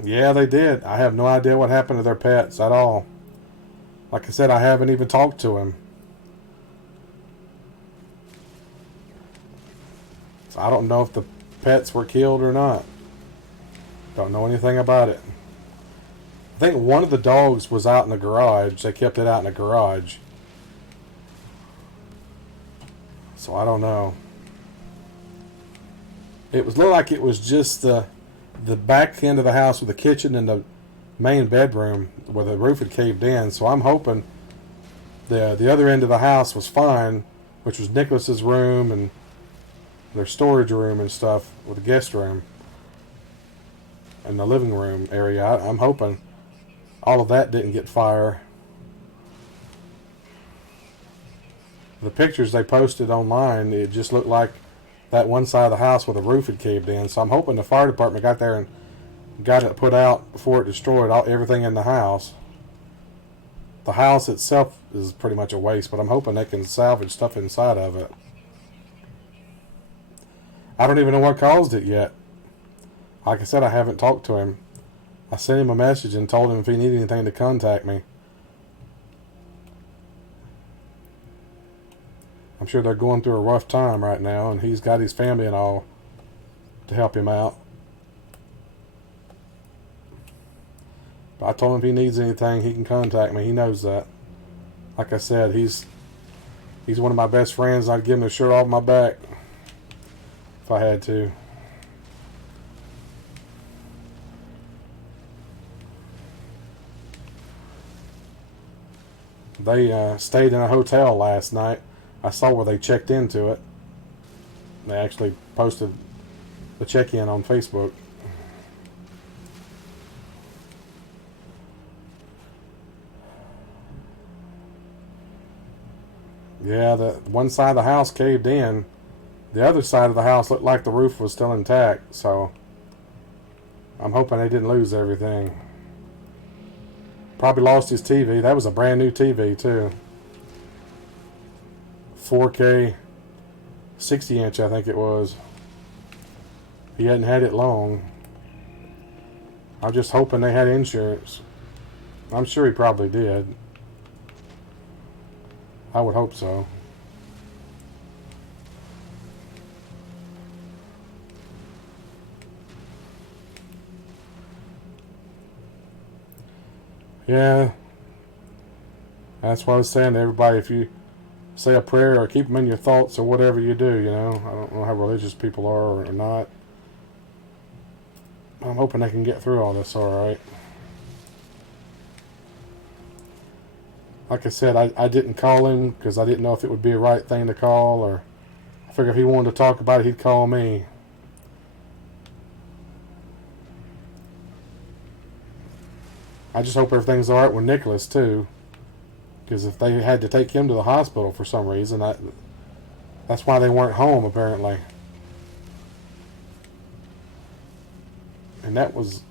Yeah, they did. I have no idea what happened to their pets at all. Like I said, I haven't even talked to him. So I don't know if the pets were killed or not. Don't know anything about it. I think one of the dogs was out in the garage. They kept it out in the garage. So I don't know. It was looked like it was just the back end of the house with the kitchen and the main bedroom where the roof had caved in. So I'm hoping the other end of the house was fine, which was Nicholas's room and their storage room and stuff with the guest room and the living room area. I'm hoping all of that didn't get fire. The pictures they posted online, it just looked like that one side of the house where the roof had caved in. So I'm hoping the fire department got there and got it put out before it destroyed everything in the house. The house itself is pretty much a waste, but I'm hoping they can salvage stuff inside of it. I don't even know what caused it yet. Like I said, I haven't talked to him. I sent him a message and told him if he needed anything to contact me. I'm sure they're going through a rough time right now, and he's got his family and all to help him out. But I told him if he needs anything, he can contact me. He knows that. Like I said, he's one of my best friends. I'd give him a shirt off my back if I had to. They stayed in a hotel last night. I saw where they checked into it. They actually posted the check-in on Facebook. Yeah, the one side of the house caved in. The other side of the house looked like the roof was still intact, so I'm hoping they didn't lose everything. Probably lost his TV. That was a brand new TV too. 4K 60-inch, I think it was. He hadn't had it long. I'm just hoping they had insurance. I'm sure he probably did. I would hope so. Yeah. That's what I was saying to everybody. If you say a prayer or keep them in your thoughts or whatever you do, you know. I don't know how religious people are or not. I'm hoping they can get through all this all right. Like I said, I didn't call him because I didn't know if it would be a right thing to call, or I figured if he wanted to talk about it, he'd call me. I just hope everything's all right with Nicholas too, because if they had to take him to the hospital for some reason, that's why they weren't home apparently. And that was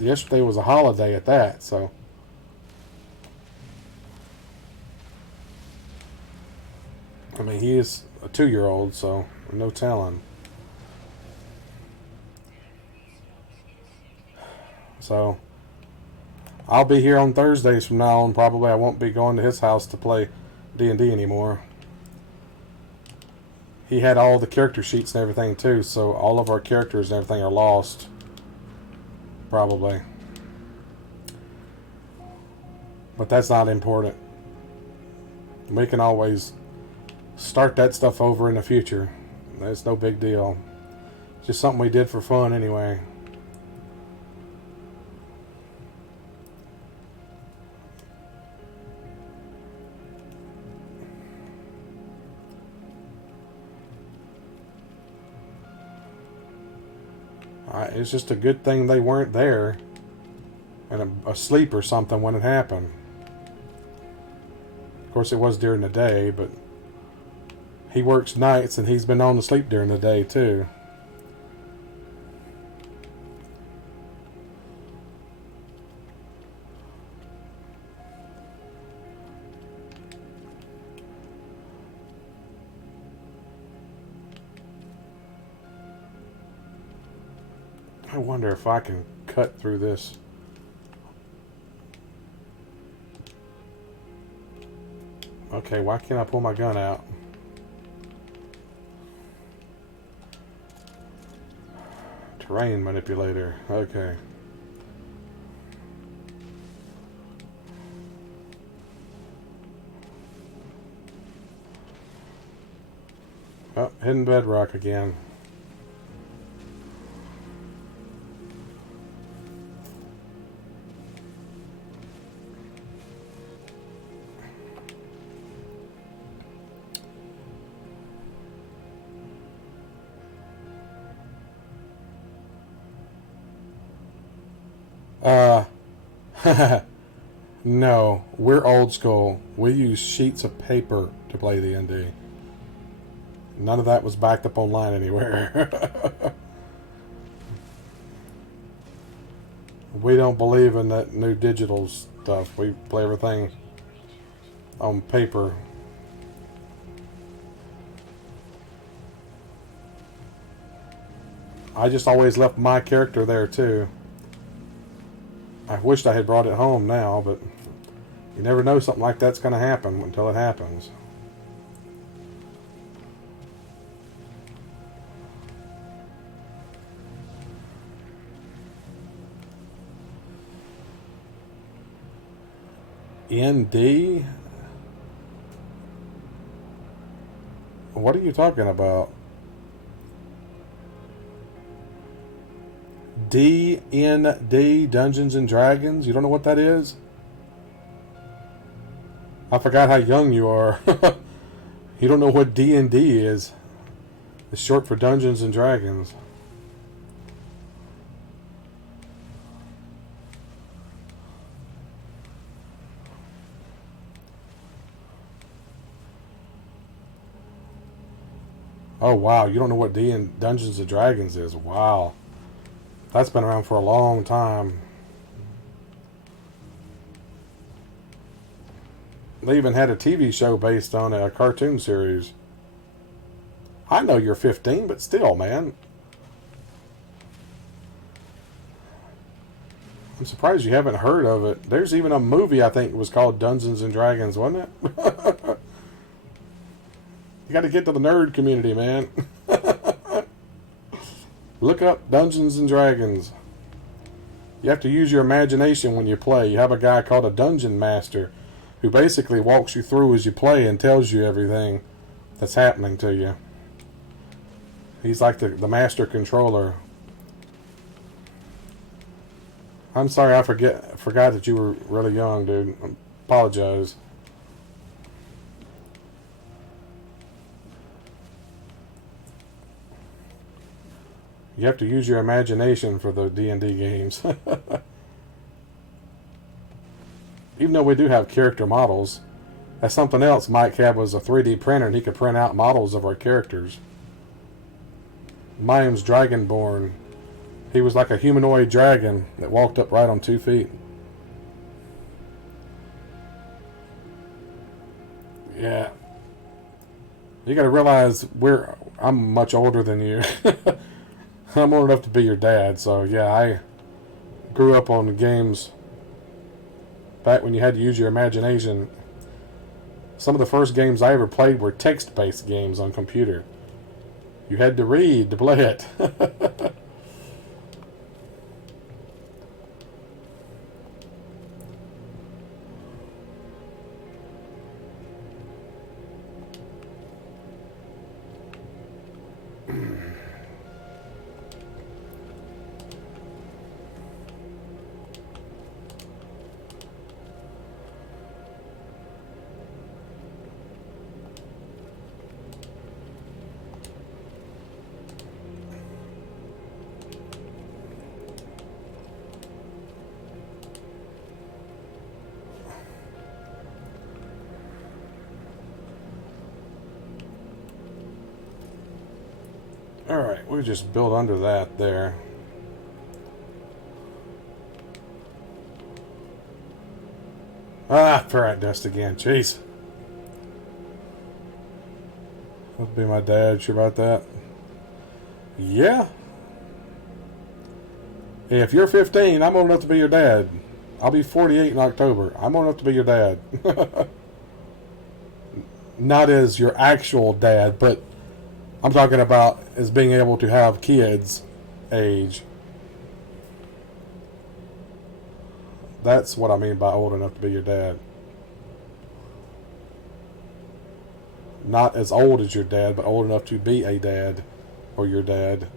yesterday was a holiday at that, so. I mean, he is a 2-year-old, so no telling. So, I'll be here on Thursdays from now on. Probably I won't be going to his house to play D&D anymore. He had all the character sheets and everything too, so all of our characters and everything are lost. Probably. But that's not important. We can always start that stuff over in the future. That's no big deal. Just something we did for fun anyway. It's just a good thing they weren't there and asleep or something when it happened. Of course, it was during the day, but he works nights and he's been known to sleep during the day too. I wonder if I can cut through this. Okay, why can't I pull my gun out? Terrain manipulator. Okay. Oh, hidden bedrock again. No, we're old school. We use sheets of paper to play D&D. None of that was backed up online anywhere. We don't believe in that new digital stuff. We play everything on paper. I just always left my character there too. I wished I had brought it home now, but you never know something like that's going to happen until it happens. ND? What are you talking about? D&D, Dungeons and Dragons? You don't know what that is? I forgot how young you are. You don't know what D&D is. It's short for Dungeons and Dragons. Oh wow, you don't know what Dungeons and Dragons is? Wow. That's been around for a long time. They even had a TV show based on a cartoon series. I know you're 15, but still, man. I'm surprised you haven't heard of it. There's even a movie, I think, was called Dungeons and Dragons, wasn't it? You got to get to the nerd community, man. Look up Dungeons and Dragons. You have to use your imagination when you play. You have a guy called a dungeon master who basically walks you through as you play and tells you everything that's happening to you. He's like the master controller. I'm sorry, I forgot that you were really young, dude. I apologize. You have to use your imagination for the D&D games. Even though we do have character models, that's something else Mike had was a 3D printer and he could print out models of our characters. Mine's Dragonborn. He was like a humanoid dragon that walked upright on 2 feet. Yeah. You gotta realize I'm much older than you. I'm old enough to be your dad, so yeah, I grew up on the games back when you had to use your imagination. Some of the first games I ever played were text-based games on computer. You had to read to play it. Alright, we just build under that there. Ah, ferret dust again. Jeez. That'll be my dad. Sure about that? Yeah. Hey, if you're 15, I'm old enough to be your dad. I'll be 48 in October. I'm old enough to be your dad. Not as your actual dad, but I'm talking about as being able to have kids age. That's what I mean by old enough to be your dad. Not as old as your dad, but old enough to be a dad or your dad.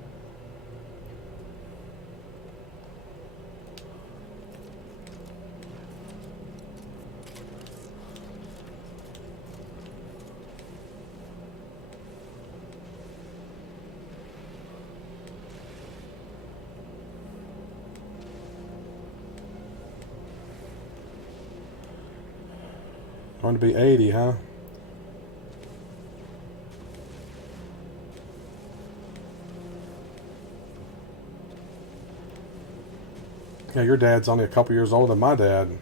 Going to be 80, huh? Yeah, your dad's only a couple years older than my dad.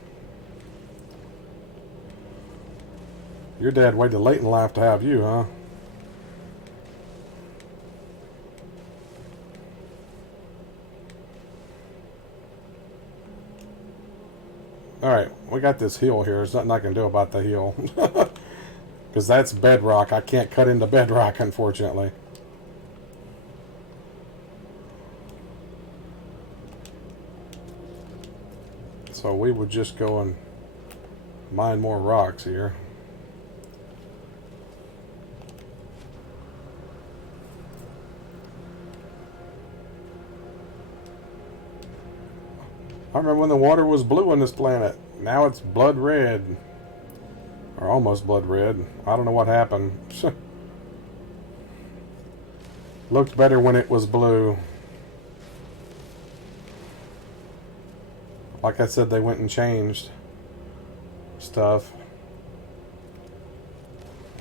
Your dad waited late in life to have you, huh? Alright, we got this hill here. There's nothing I can do about the hill. Because that's bedrock. I can't cut into bedrock, unfortunately. So we would just go and mine more rocks here. I remember when the water was blue on this planet. Now it's blood red. Or almost blood red. I don't know what happened. Looked better when it was blue. Like I said, they went and changed stuff.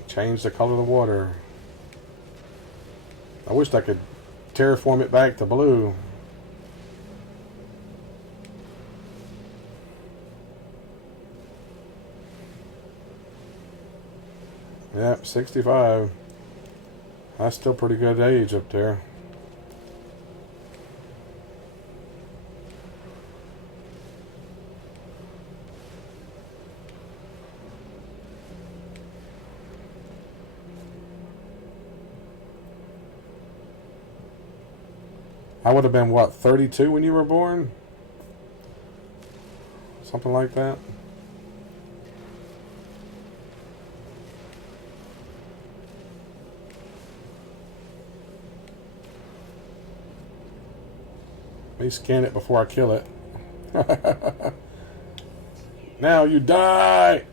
Changed the color of the water. I wished I could terraform it back to blue. Yep, 65. That's still pretty good age up there. I would have been, what, 32 when you were born? Something like that. Let me scan it before I kill it. Now you die!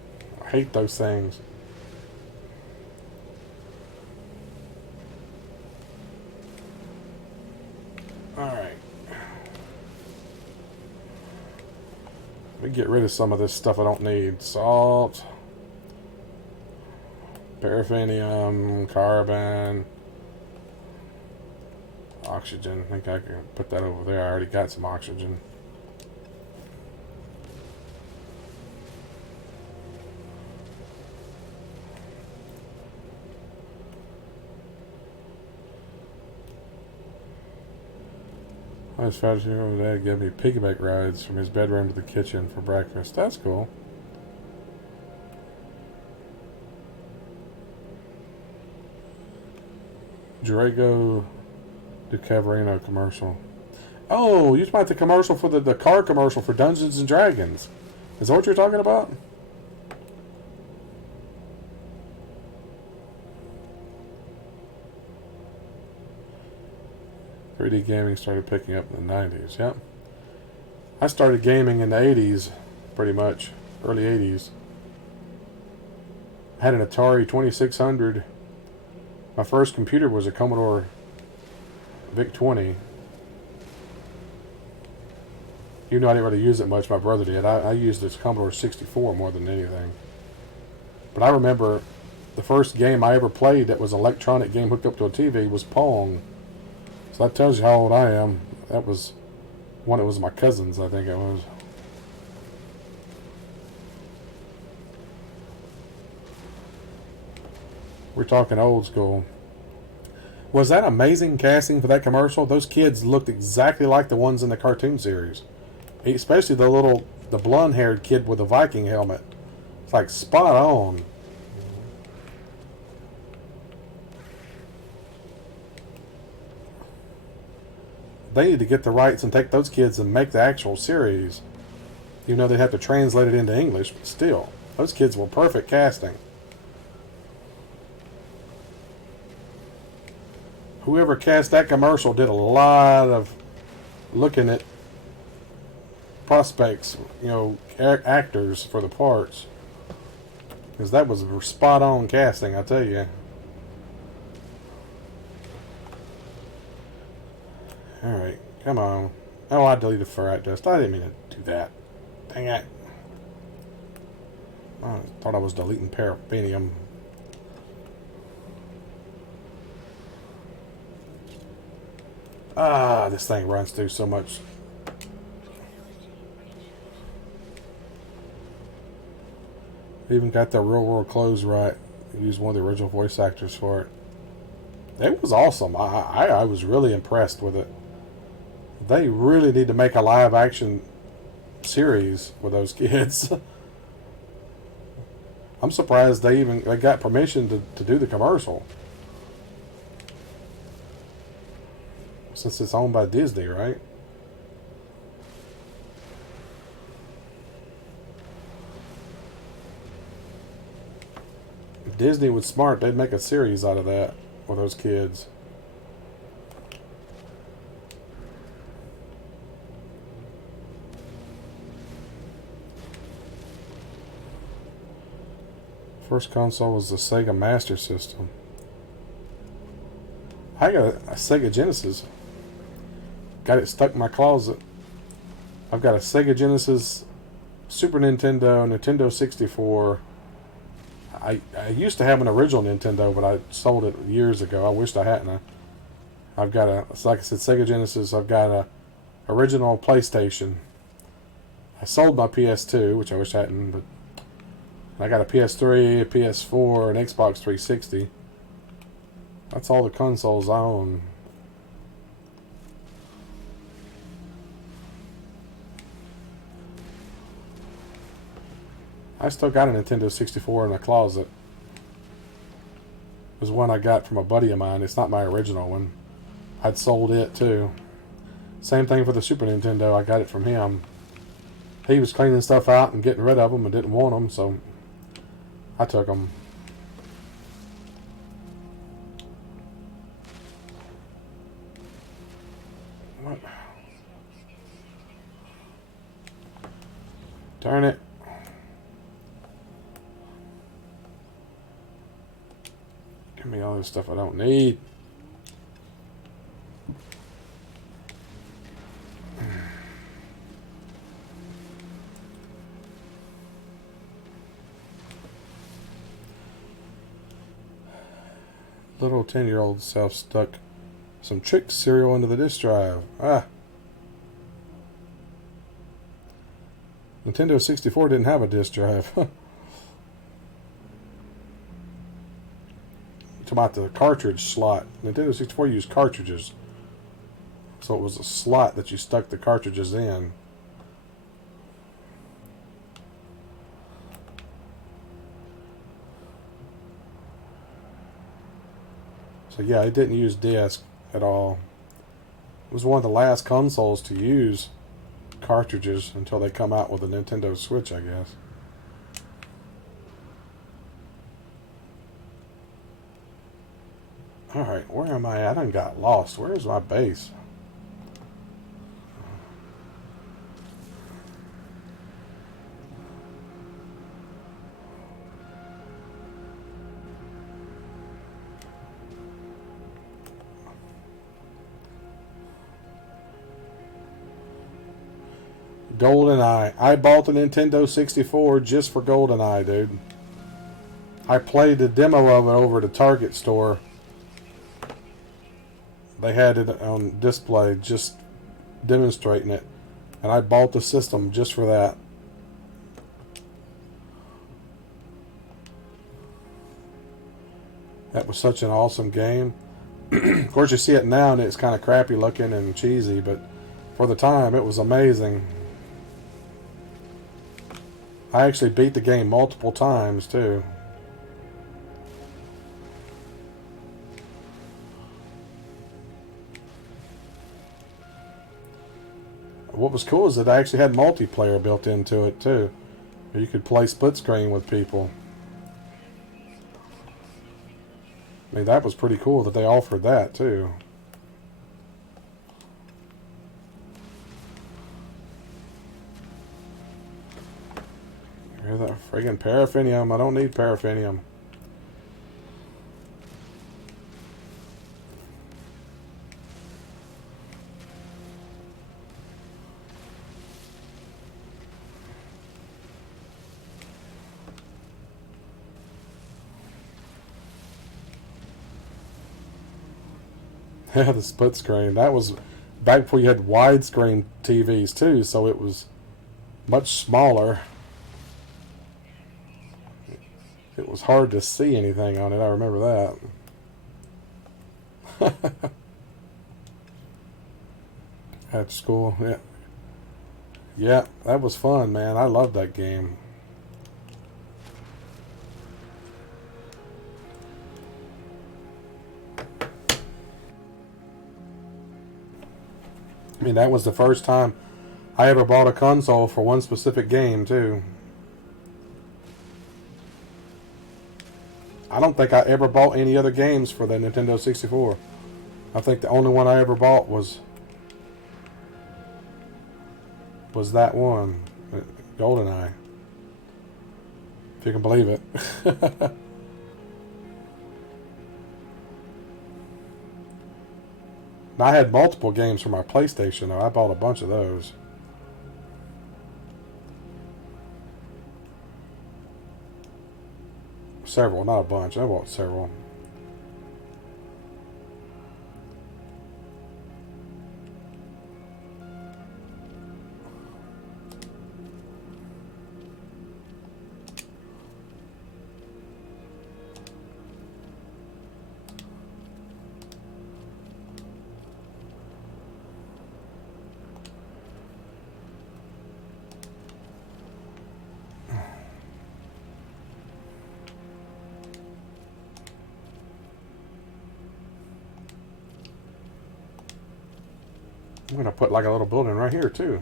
I hate those things. Alright. Let me get rid of some of this stuff I don't need. Salt. Paraffinium. Carbon. Oxygen. I think I can put that over there. I already got some oxygen. I was fascinated over there. Gave me piggyback rides from his bedroom to the kitchen for breakfast. That's cool. Drago DeCaverino commercial. Oh, you talking about the commercial for the car commercial for Dungeons and Dragons. Is that what you're talking about? .3D gaming started picking up in the 90s. Yep. I started gaming in the 80s, pretty much. Early 80s. I had an Atari 2600. My first computer was a Commodore VIC-20. Even though I didn't really use it much, my brother did. I used this Commodore 64 more than anything. But I remember the first game I ever played that was an electronic game hooked up to a TV was Pong. So that tells you how old I am. That was one. It was my cousin's, I think it was. We're talking old school. Was that amazing casting for that commercial? Those kids looked exactly like the ones in the cartoon series. Especially the blonde-haired kid with the Viking helmet. It's like spot on. They need to get the rights and take those kids and make the actual series. Even though they'd have to translate it into English, but still. Those kids were perfect casting. Whoever cast that commercial did a lot of looking at prospects, actors for the parts. Because that was spot on casting, I tell you. Alright, come on. Oh, I deleted ferrite dust. I didn't mean to do that. Dang it. I thought I was deleting paraffinium. Ah, this thing runs through so much. Even got the real world clothes right. Used one of the original voice actors for it. It was awesome. I was really impressed with it. They really need to make a live action series with those kids. I'm surprised they got permission to do the commercial. Since it's owned by Disney, right? If Disney was smart, they'd make a series out of that with those kids. First console was the Sega Master System. I got a Sega Genesis. Got it stuck in my closet. I've got a Sega Genesis, Super Nintendo, Nintendo 64. I used to have an original Nintendo, but I sold it years ago. I wished I hadn't. I've got like I said, Sega Genesis. I've got a original PlayStation. I sold my PS2, which I wish I hadn't, but I got a PS3, a PS4, an Xbox 360. That's all the consoles I own. I still got a Nintendo 64 in a closet. It was one I got from a buddy of mine. It's not my original one. I'd sold it too. Same thing for the Super Nintendo. I got it from him. He was cleaning stuff out and getting rid of them and didn't want them, so I took them. What? Darn it. Give me all this stuff I don't need. Little 10-year-old self stuck some Trick cereal into the disk drive. Nintendo 64 didn't have a disk drive. Talking about the cartridge slot. Nintendo 64 used cartridges. So it was a slot that you stuck the cartridges in. So yeah, it didn't use disc at all. It was one of the last consoles to use cartridges until they come out with the Nintendo Switch, I guess. Alright, where am I? I done got lost. Where is my base? GoldenEye. I bought the Nintendo 64 just for GoldenEye, dude. I played the demo of it over at the Target store. they had it on display just demonstrating it, and I bought the system just for that. That was such an awesome game. Of course, you see it now and it's kind of crappy looking and cheesy, but for the time, it was amazing. I actually beat the game multiple times, too. What was cool is that I actually had multiplayer built into it, too. You could play split screen with people. I mean, that was pretty cool that they offered that, too. Here's that friggin' paraffinium. I don't need paraffinium. Yeah, the split screen. That was back before you had widescreen TVs too, so it was much smaller. It was hard to see anything on it. I remember that. At school, yeah. Yeah, that was fun, man. I loved that game. I mean, that was the first time I ever bought a console for one specific game, too. I don't think I ever bought any other games for the Nintendo 64. I think the only one I ever bought was that one, GoldenEye. If you can believe it. Now, I had multiple games for my PlayStation, though. I bought a bunch of those. Several, not a bunch. I bought several. I'm going to put like a little building right here, too.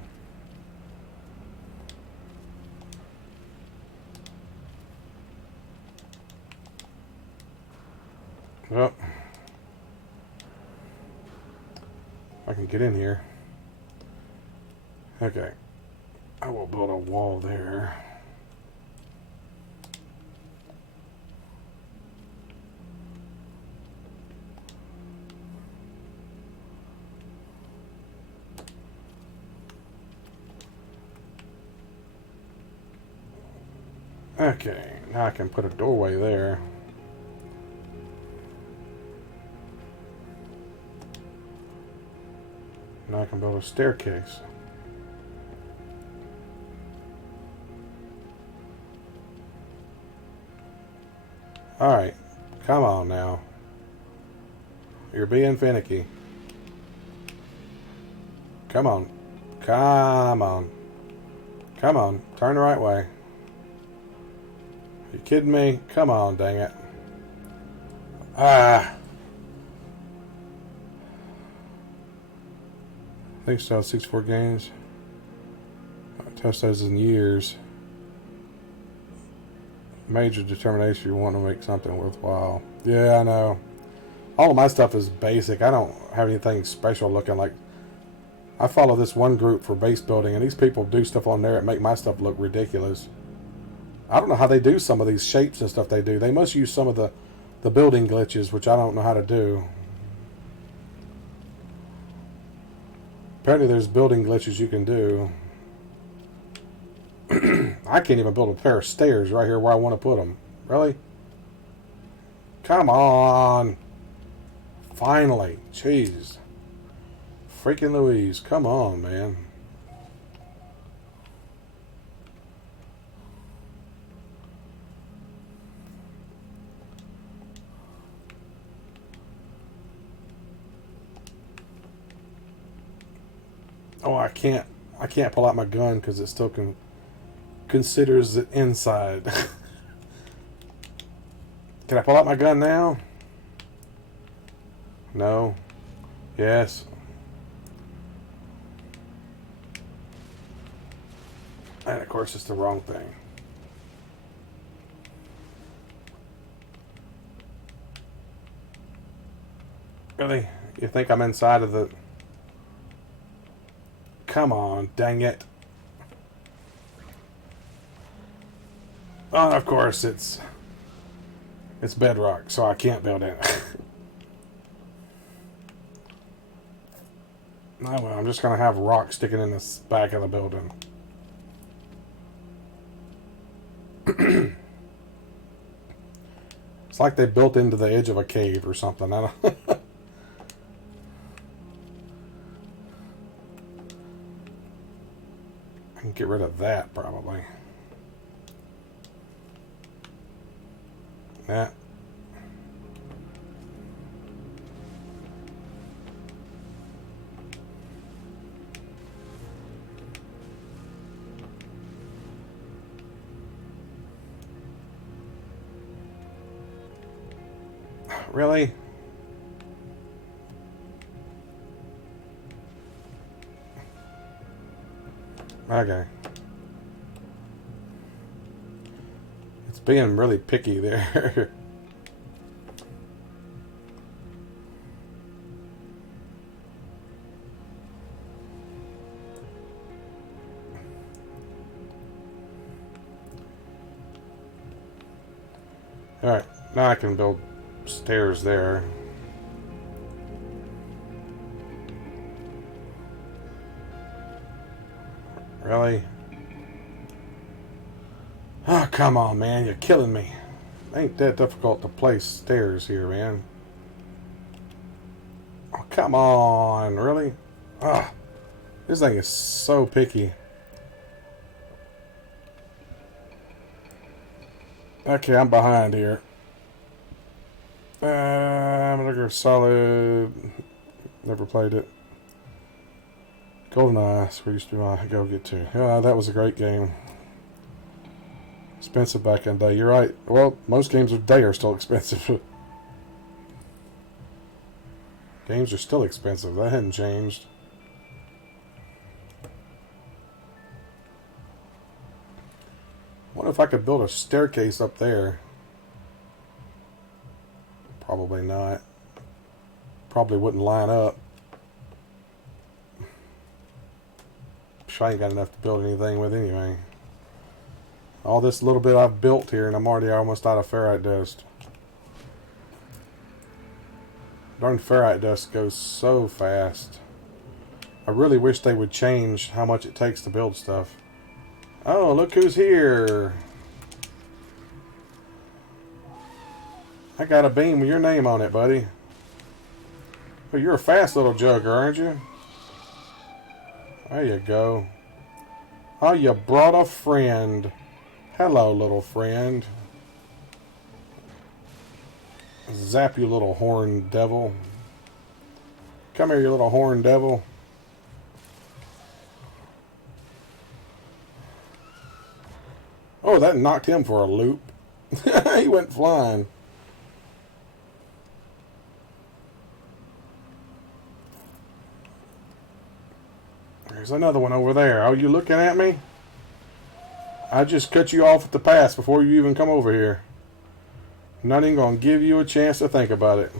Well, I can get in here. Okay. I will build a wall there. Okay, now I can put a doorway there. Now I can build a staircase. Alright, come on now. You're being finicky. Come on. Come on. Come on, turn the right way. You kidding me? Come on, dang it. Ah. I think so, 64 games. I've touched those in years. Major determination, you want to make something worthwhile. Yeah, I know. All of my stuff is basic. I don't have anything special looking like. I follow this one group for base building, and these people do stuff on there that make my stuff look ridiculous. I don't know how they do some of these shapes and stuff they do. They must use some of the building glitches, which I don't know how to do. Apparently there's building glitches you can do. I can't even build a pair of stairs right here where I want to put them. Really? Come on. Finally. Jeez. Freaking Louise. Come on, man. Oh, I can't pull out my gun because it still considers it inside. Can I pull out my gun now? No. Yes. And of course it's the wrong thing. Really? You think I'm inside of the... Come on, dang it. Oh, of course it's bedrock, so I can't build in it. Oh well, I'm just gonna have rock sticking in the back of the building. It's like they built into the edge of a cave or something. I don't. I can get rid of that probably. Yeah. Really? Okay. It's being really picky there. Alright, now I can build stairs there. Really? Oh, come on, man. You're killing me. Ain't that difficult to place stairs here, man. Oh, come on. Really? Ah, this thing is so picky. Okay, I'm behind here. Metal Gear Solid. Never played it. GoldenEye. That's where used to be my go get to. Yeah, that was a great game. Expensive back in the day. You're right. Well, most games of the day are still expensive. Games are still expensive. That hadn't changed. What if I could build a staircase up there? Probably not. Probably wouldn't line up. I ain't got enough to build anything with anyway. All this little bit I've built here and I'm already almost out of ferrite dust. Darn ferrite dust goes so fast. I really wish they would change how much it takes to build stuff. Oh, look who's here. I got a beam with your name on it, buddy. Oh, you're a fast little jugger, aren't you? There you go. Oh, you brought a friend. Hello, little friend. Zap you, little horn devil. Come here, you little horn devil. Oh, that knocked him for a loop. He went flying. There's another one over there. Oh, you looking at me? I just cut you off at the pass before you even come over here. Not even gonna give you a chance to think about it.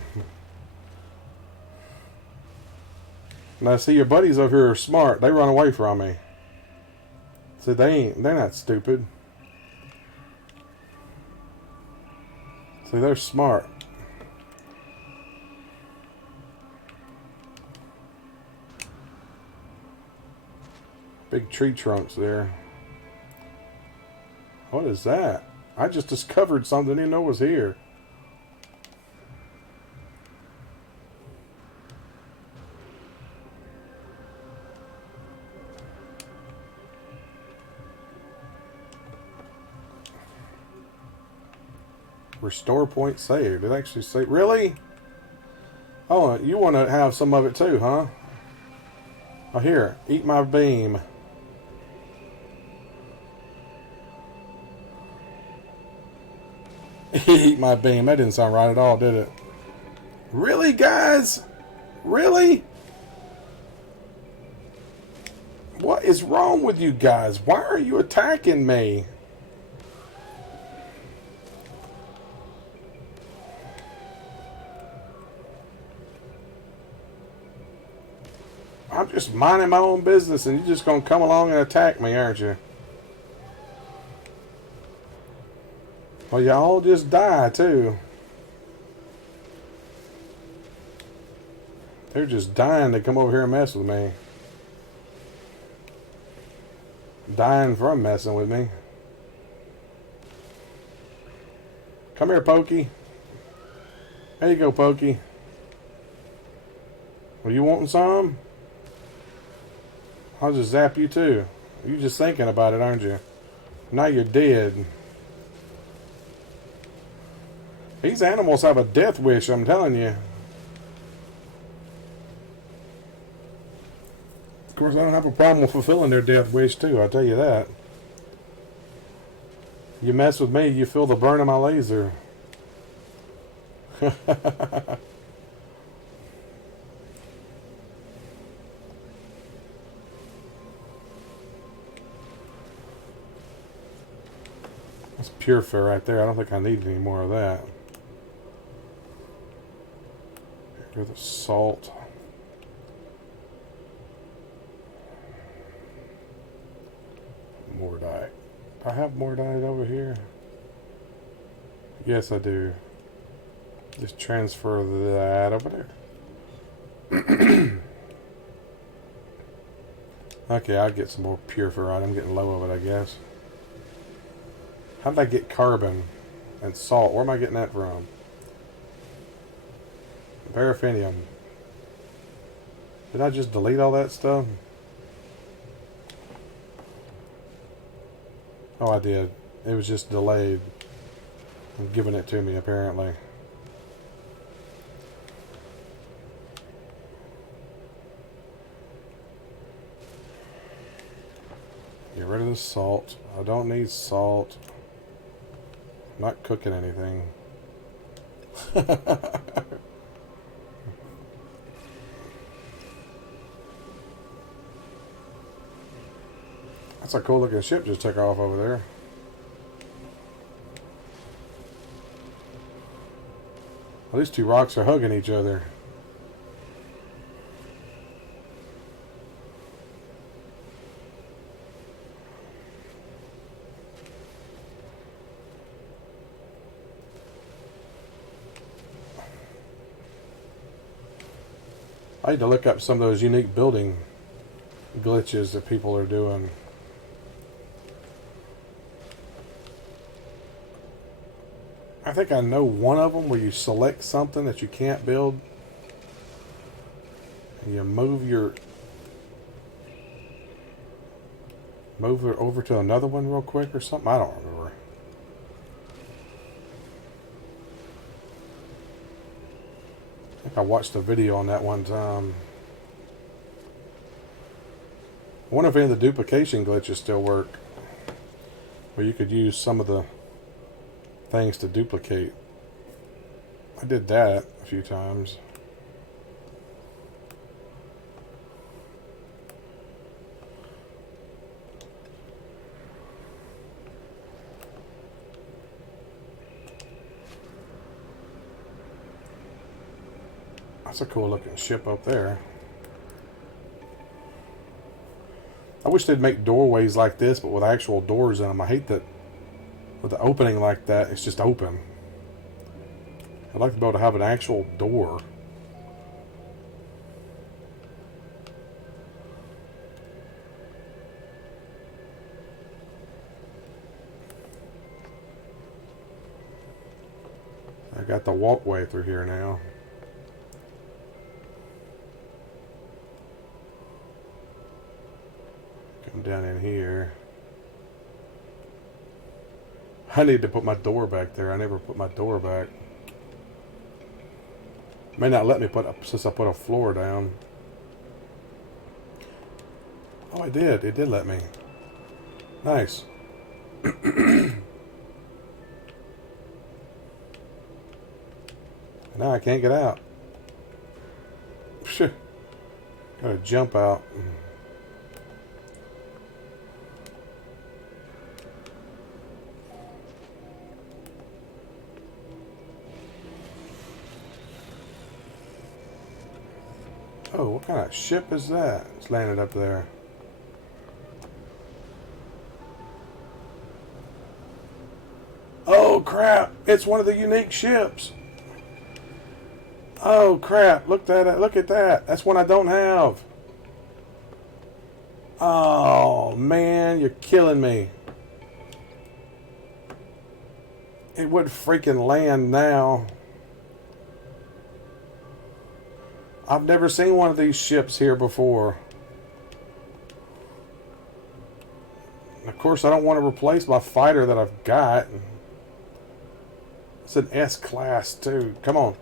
Now see, your buddies over here are smart. They run away from me. See, they're not stupid. See, they're smart. Big tree trunks there. What is that? I just discovered something I didn't know was here. Restore point saved. It actually say, really? Oh, you want to have some of it too, huh? Oh, here, eat my beam. Eat my beam. That didn't sound right at all, did it? Really, guys? Really? What is wrong with you guys? Why are you attacking me? I'm just minding my own business and you're just going to come along and attack me, aren't you? Well, y'all just die, too. They're just dying to come over here and mess with me. Dying from messing with me. Come here, Pokey. There you go, Pokey. Well, you wanting some? I'll just zap you too. You're just thinking about it, aren't you? Now you're dead. These animals have a death wish, I'm telling you. Of course, I don't have a problem with fulfilling their death wish too, I'll tell you that. You mess with me, you feel the burn of my laser. That's pure fur right there. I don't think I need any more of that. Here's the salt. Mordite. Do I have Mordite over here? Yes, I do. Just transfer that over there. Okay, I'll get some more pure fur on. I'm getting low of it, I guess. How did I get carbon and salt? Where am I getting that from? Paraffinium. Did I just delete all that stuff? Oh, I did. It was just delayed. I'm giving it to me, apparently. Get rid of the salt. I don't need salt. I'm not cooking anything. That's a cool looking ship just took off over there. Well, these two rocks are hugging each other. I need to look up some of those unique building glitches that people are doing. I think I know one of them where you select something that you can't build and you move it over to another one real quick or something. I don't remember. I think I watched a video on that one time. I wonder if any of the duplication glitches still work, where you could use some of the things to duplicate. I did that a few times. That's a cool looking ship up there. I wish they'd make doorways like this, but with actual doors in them. I hate that with the opening like that, it's just open. I'd like to be able to have an actual door. I got the walkway through here now. Come down in here. I need to put my door back there. I never put my door back. May not let me put up since I put a floor down. Oh, it did. It did let me. Nice. Now I can't get out. Gotta jump out. Oh, what kind of ship is that? It's landed up there. Oh crap! It's one of the unique ships. Oh crap! Look at that! Look at that! That's one I don't have. Oh man, you're killing me. It would freaking land now. I've never seen one of these ships here before. And of course, I don't want to replace my fighter that I've got. It's an S-class too. Come on.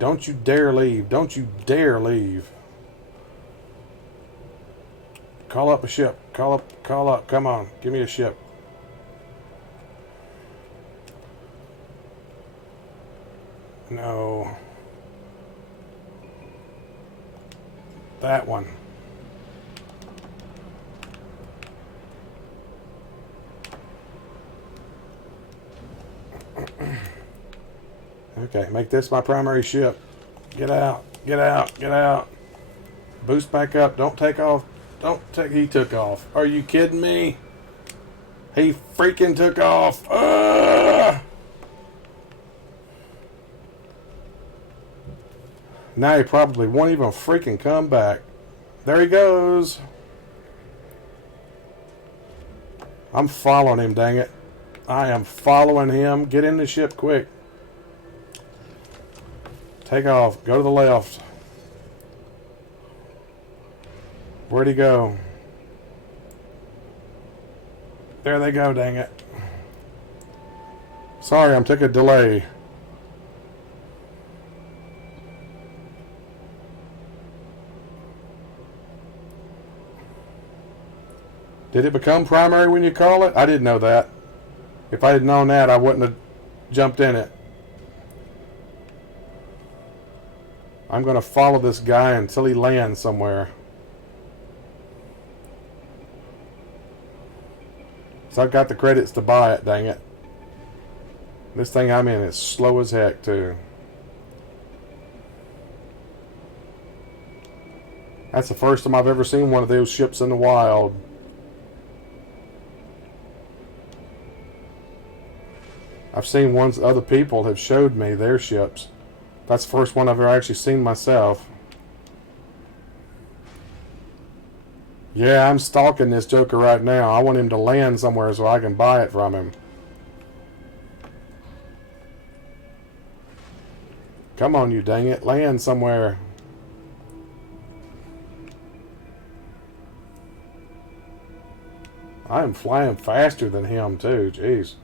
Don't you dare leave. Don't you dare leave. Call up a ship. Call up. Come on. Give me a ship. No. That one. Okay, make this my primary ship. Get out. Get out. Get out. Boost back up. Don't take off. Don't take. He took off. Are you kidding me? He freaking took off. Now he probably won't even freaking come back. There he goes. I'm following him, dang it. I am following him. Get in the ship quick. Take off. Go to the left. Where'd he go? There they go, dang it. Sorry, I'm taking a delay. Did it become primary when you call it? I didn't know that. If I had known that, I wouldn't have jumped in it. I'm going to follow this guy until he lands somewhere. So I've got the credits to buy it, dang it. This thing I'm in is slow as heck, too. That's the first time I've ever seen one of those ships in the wild. I've seen ones that other people have showed me, their ships. That's the first one I've ever actually seen myself. Yeah, I'm stalking this joker right now. I want him to land somewhere so I can buy it from him. Come on, you dang it. Land somewhere. I am flying faster than him, too. Jeez.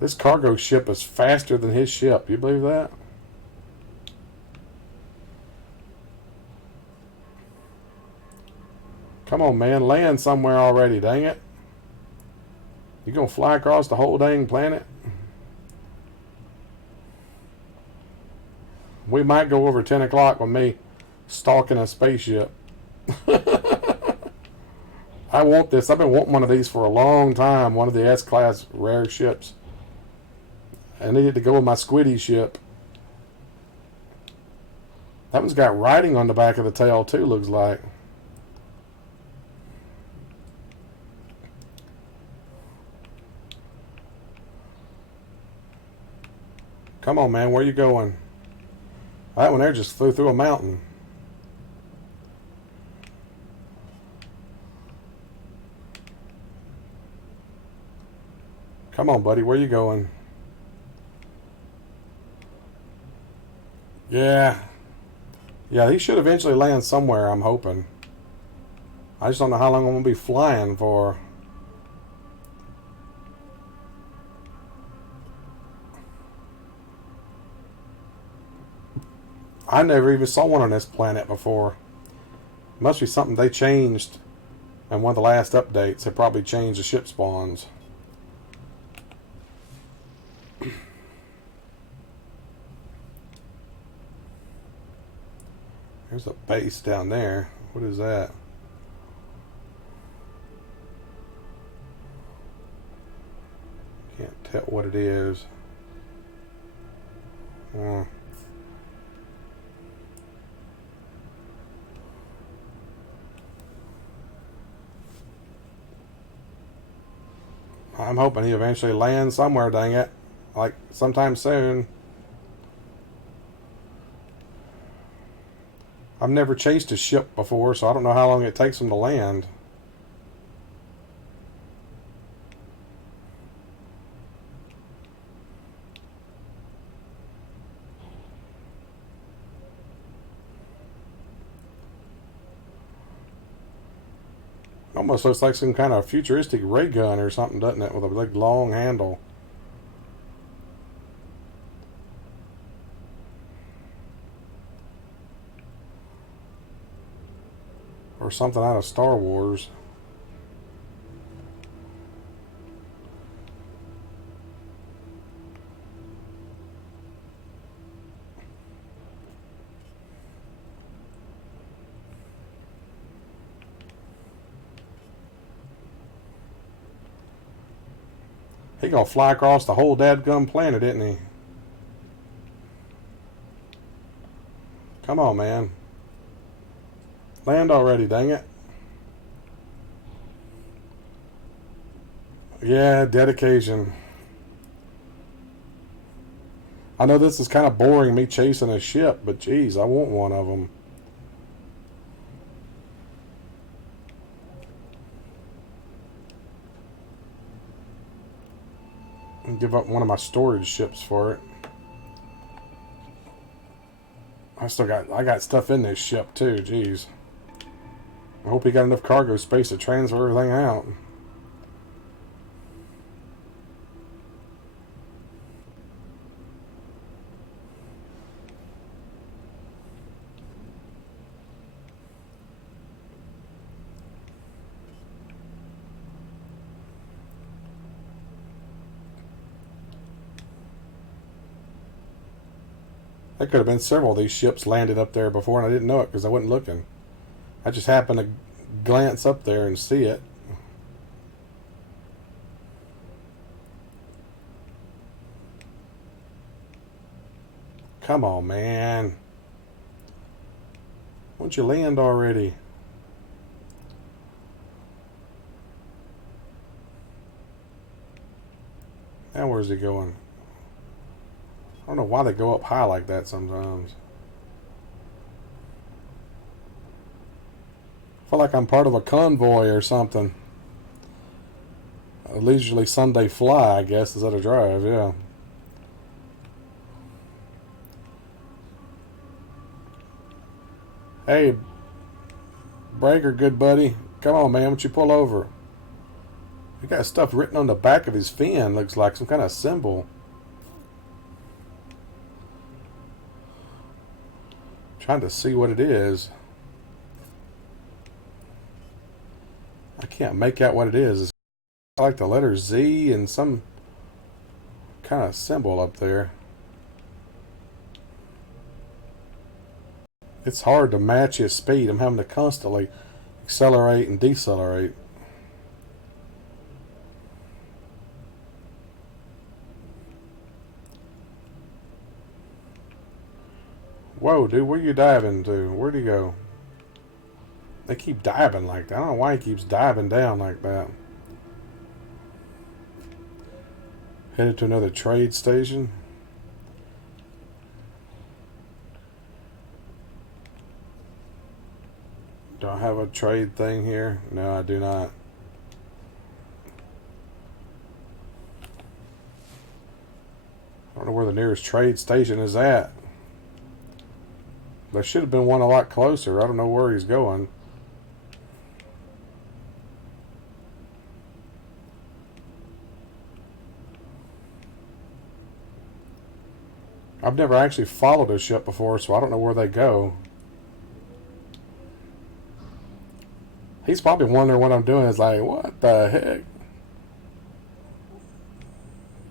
This cargo ship is faster than his ship. You believe that? Come on, man. Land somewhere already, dang it. You gonna fly across the whole dang planet? We might go over 10 o'clock with me stalking a spaceship. I want this. I've been wanting one of these for a long time. One of the S-class rare ships. I needed to go with my Squiddy ship. That one's got writing on the back of the tail too, looks like. Come on, man. Where you going? That one there just flew through a mountain. Come on, buddy. Where you going? Yeah. Yeah, he should eventually land somewhere, I'm hoping. I just don't know how long I'm going to be flying for. I never even saw one on this planet before. Must be something they changed in one of the last updates. They probably changed the ship spawns. There's a base down there. What is that? Can't tell what it is. I'm hoping he eventually lands somewhere, dang it. Like, sometime soon. I've never chased a ship before, so I don't know how long it takes them to land. Almost looks like some kind of futuristic ray gun or something, doesn't it? With a big long handle. Or something out of Star Wars. He gonna fly across the whole dadgum planet, isn't he? Come on, man. Land already, dang it. Yeah, dedication. I know this is kind of boring, me chasing a ship, but geez, I want one of them. And give up one of my storage ships for it. I got stuff in this ship too, geez. I hope he got enough cargo space to transfer everything out. There could have been several of these ships landed up there before and I didn't know it because I wasn't looking. I just happened to glance up there and see it. Come on, man. Won't you land already? Now where's he going? I don't know why they go up high like that sometimes. I feel like I'm part of a convoy or something. A leisurely Sunday fly, I guess, instead of drive, yeah. Hey, Breaker, good buddy. Come on, man, won't you pull over? He got stuff written on the back of his fin. Looks like some kind of symbol. Trying to see what it is. I can't make out what it is. It's like the letter Z and some kind of symbol up there. It's hard to match his speed. I'm having to constantly accelerate and decelerate. Whoa, dude, where you diving to? Where'd he go? They keep diving like that. I don't know why he keeps diving down like that. Headed to another trade station. Do I have a trade thing here? No, I do not. I don't know where the nearest trade station is at. There should have been one a lot closer. I don't know where he's going. I've never actually followed a ship before, so I don't know where they go. He's probably wondering what I'm doing. It's like, what the heck?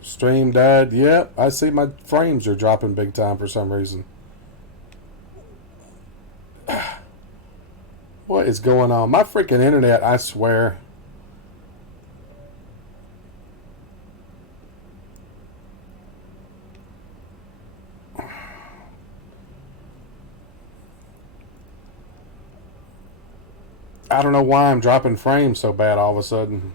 Stream died. Yep, I see my frames are dropping big time for some reason. What is going on? My freaking internet, I swear. I don't know why I'm dropping frames so bad all of a sudden.